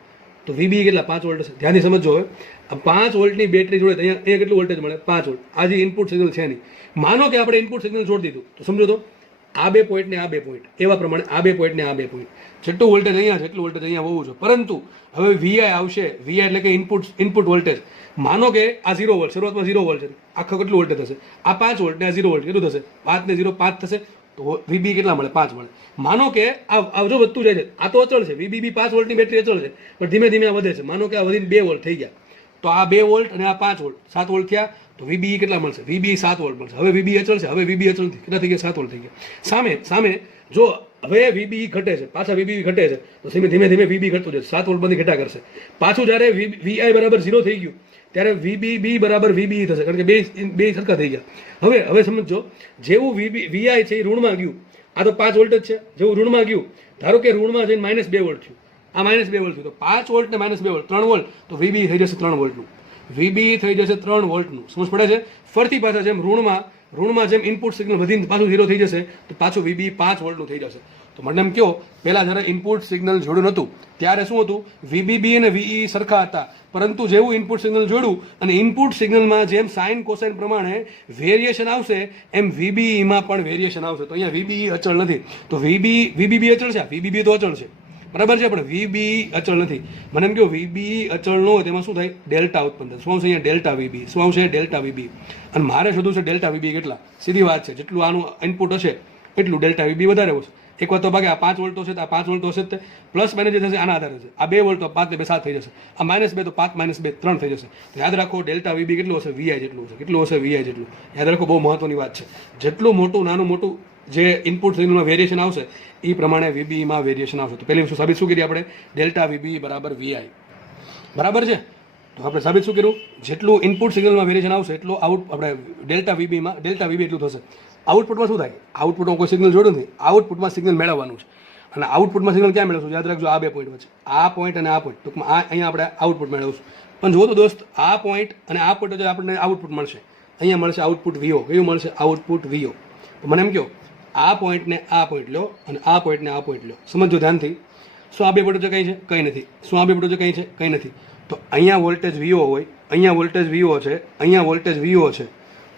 તો વીબી કેટલા? 5 વોલ્ટ હશે. ધ્યાનથી સમજો. હવે આ 5 વોલ્ટની બેટરી જોડે અહીંયા કેટલું વોલ્ટેજ મળે? 5 વોલ્ટ. આ જે ઇનપુટ સિગ્નલ છે નહીં, માનો કે આપણે ઇનપુટ સિગ્નલ છોડી દીધું, તો સમજો તો આ બે પોઈન્ટ ને આ બે પોઈન્ટ, એવા પ્રમાણે આ બે પોઈન્ટ ને આ બે પોઈન્ટ, જેટલું વોલ્ટેજ અહીંયા છે એટલું વોલ્ટેજ અહીંયા હોવું જોઈએ. પરંતુ હવે વીઆઈ આવશે. વીઆઈ એટલે કે ઇનપુટ વોલ્ટેજ. માનો કે આ 0 વોલ્ટ, શરૂઆતમાં 0 વોલ્ટ છે, આખો કેટલું વોલ્ટેજ થશે? આ 5 વોલ્ટ ને આ 0 વોલ્ટ કેટલું થશે? 5 ને 0 5 થશે. તો વીબી કેટલા મળે? 5 મળે. માનો કે આ જો વધતું જાય છે, આ તો અચળ છે, વીબીબી 5 વોલ્ટની બેટરી અચળ છે, પણ ધીમે ધીમે આ વધે છે. માનો કે આ વધીને 2 વોલ્ટ થઈ ગયા, તો આ 2 વોલ્ટ અને આ 5 વોલ્ટ 7 વોલ્ટ થયા. તો વીબી કેટલા મળશે? વીબી 7 વોલ્ટ મળશે. હવે વીબી અચળ છે, હવે વીબી અચળ કેટલા થઈ ગયા? 7 વોલ્ટ થઈ ગયા. સામે જો હવે વીબી ઘટે છે, પાછા વીબી ઘટે છે, તો ધીમે ધીમે વીબી ઘટતું જશે, 7 વોલ્ટ બધી ઘટા કરશે. પાછું જ્યારે વીઆઈ બરાબર 0 થઈ ગયું ત્યારે વીબીબી બરાબર વીબી થશે, કારણ કે બે સરખા થઈ ગયા. હવે સમજો, જેવું વીઆઈ છે એ ઋણમાં ગયું, આ તો 5 વોલ્ટ જ છે, જેવું ઋણમાં ગયું, ધારો કે ઋણમાં જઈને -2 વોલ્ટ થયું, આ -2 વોલ્ટ થયું, તો 5 વોલ્ટ ને -2 વોલ્ટ 3 વોલ્ટ, તો વીબી થઈ જશે 3 વોલ્ટનું. વીબી થઈ જશે 3 વોલ્ટનું. સમજ પડે છે? ફરતી પાછા જેમ ઋણમાં જેમ ઇનપુટ સિગ્નલ વધીને પાછું 0 થઈ જશે, તો પાછું વીબી 5 વોલ્ટનું થઈ જશે. તો મને એમ કહો, પહેલા જ્યારે ઇનપુટ સિગ્નલ જોડ્યું નહોતું ત્યારે શું હતું? વીબીબી અને વીઈ સરખા હતા. પરંતુ જેવું ઇનપુટ સિગ્નલ જોડ્યું અને ઇનપુટ સિગ્નલમાં જેમ સાઇન કોસાઇન પ્રમાણે વેરિએશન આવશે, એમ વીબીઈમાં પણ વેરિએશન આવશે. તો અહીંયા વીબીઈ અચળ નથી, તો વીબીબી અચળ છે, વીબીબી તો અચળ છે, બરાબર છે, પણ વીબી અચળ નથી. મને એમ કહો વીબી અચળ ન હોય તેમાં શું થાય? ડેલ્ટા ઉત્પન્ન થાય. શું આવશે અહીંયા? Delta VB. શું આવશે? Delta VB. અને મારે શોધવું છે ડેલ્ટા વીબી કેટલા. સીધી વાત છે, જેટલું આનું ઇનપુટ હશે એટલું ડેલ્ટા વીબી વધારે હશે. એક વાત તો ભાગે આ 5 વોલ્ટ છે, તો આ 5 વોલ્ટ હશે જ, પ્લસ માઇનસ જે થશે આના આધારે છે. આ 2 વોલ્ટ તો 5 ને 2 7 થઈ જશે, આ -2 તો 5 -2 3 થઈ જશે. તો યાદ રાખો, ડેલ્ટા વીબી કેટલું હશે? વીઆઈ જેટલું હશે. કેટલું હશે? વીઆઈ જેટલું. યાદ રાખો, બહુ મહત્વની વાત છે. જેટલું મોટું નાનું મોટું જે ઇનપુટ સિગ્નલમાં વેરિએશન આવશે એ પ્રમાણે વીબીમાં વેરિએશન આવશે. તો પહેલી વસ્તુ સાબિત શું કરી આપણે? ડેલ્ટા વીબી બરાબર વીઆઈ. બરાબર છે? તો આપણે સાબિત શું કર્યું? જેટલું ઇનપુટ સિગ્નલમાં વેરિએશન આવશે એટલું આપણે ડેલ્ટા વીબી એટલું થશે. આઉટપુટમાં શું થાય? આઉટપુટમાં કોઈ સિગ્નલ જોડું નથી, આઉટપુટમાં સિગ્નલ મેળવવાનું છે. અને આઉટપુટમાં સિગ્નલ ક્યાં મેળવશું? યાદ રાખજો, આ બે પોઈન્ટ વચ્ચે, આ પોઈન્ટ અને આ પોઈન્ટ. ટૂંકમાં અહીંયા આપણે આઉટપુટ મેળવશું. પણ જો તો દોસ્ત, આ પોઈન્ટ અને આ પોઈન્ટ વચ્ચે આપણને આઉટપુટ મળશે. અહીંયા મળશે આઉટપુટ વીઓ. કયું મળશે? Output V O. તો મને એમ કહો, આ પોઈન્ટને આ પોઈન્ટ લો અને આ પોઈન્ટને આ પોઈન્ટ લો. સમજો ધ્યાનથી. શું આ બે પોઈન્ટ વચ્ચે કંઈ છે? કંઈ નથી. શું આ બે પોઈન્ટ વચ્ચે કંઈ છે? કંઈ નથી. તો અહીંયા વોલ્ટેજ વીઓ હોય, અહીંયા વોલ્ટેજ વીઓ છે, અહીંયા વોલ્ટેજ વીઓ છે,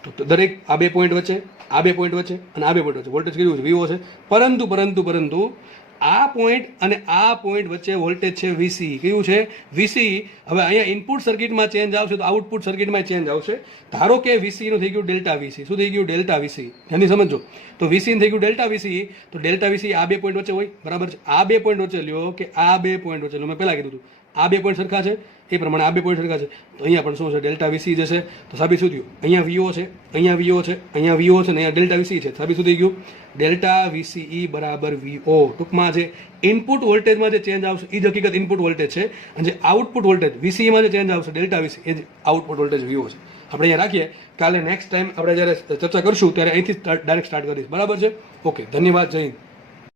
તો દરેક આ બે પોઈન્ટ વચ્ચે, આ બે પોઈન્ટ વચ્ચે અને આ બે પોઈન્ટ વચ્ચે વોલ્ટેજ કેવું છે? વીઓ છે. પરંતુ આ પોઈન્ટ અને આ પોઈન્ટ વચ્ચે વોલ્ટેજ છે વીસી. કયું છે? વીસી. હવે અહીંયા ઇનપુટ સર્કિટમાં ચેન્જ આવશે તો આઉટપુટ સર્કિટમાં ચેન્જ આવશે. ધારો કે વીસી નું થઈ ગયું ડેલ્ટા વીસી. શું થઈ ગયું? Delta VC. એની સમજો. તો વીસી થઈ ગયું ડેલ્ટા વીસી. તો ડેલ્ટા વીસી આ બે પોઈન્ટ વચ્ચે હોય, બરાબર છે? આ બે પોઈન્ટ વચ્ચે લ્યો કે આ બે પોઈન્ટ વચ્ચે લ્યો. મેં પહેલા કીધું હતું આ બે પોઈન્ટ સરખા છે, એ પ્રમાણે આ બે પોઈન્ટ સરખા છે. તો અહીંયા પણ શું છે? ડેલ્ટા વીસી જશે. તો સાબિત શું થયું? અહીંયા વીઓ છે, અહીંયા વીઓ છે, અહીંયા વીઓ છે ને અહીંયા ડેલ્ટા વીસી છે. સાબિત શું થઈ ગયું? ડેલ્ટા વીસીઈ બરાબર વીઓ. ટૂંકમાં જે ઇનપુટ વોલ્ટેજમાં જે ચેન્જ આવશે એ જ હકીકત ઇનપુટ વોલ્ટેજ છે, અને જે આઉટપુટ વોલ્ટેજ વીસીઈમાં જે ચેન્જ આવશે ડેલ્ટા વીસી એ જ આઉટપુટ વોલ્ટેજ વીઓ છે. આપણે અહીંયા રાખીએ. કાલે નેક્સ્ટ ટાઈમ આપણે જ્યારે ચર્ચા કરશું ત્યારે અહીંથી ડાયરેક્ટ સ્ટાર્ટ કરીશ. બરાબર છે? ઓકે, ધન્યવાદ. જય હિન્દ.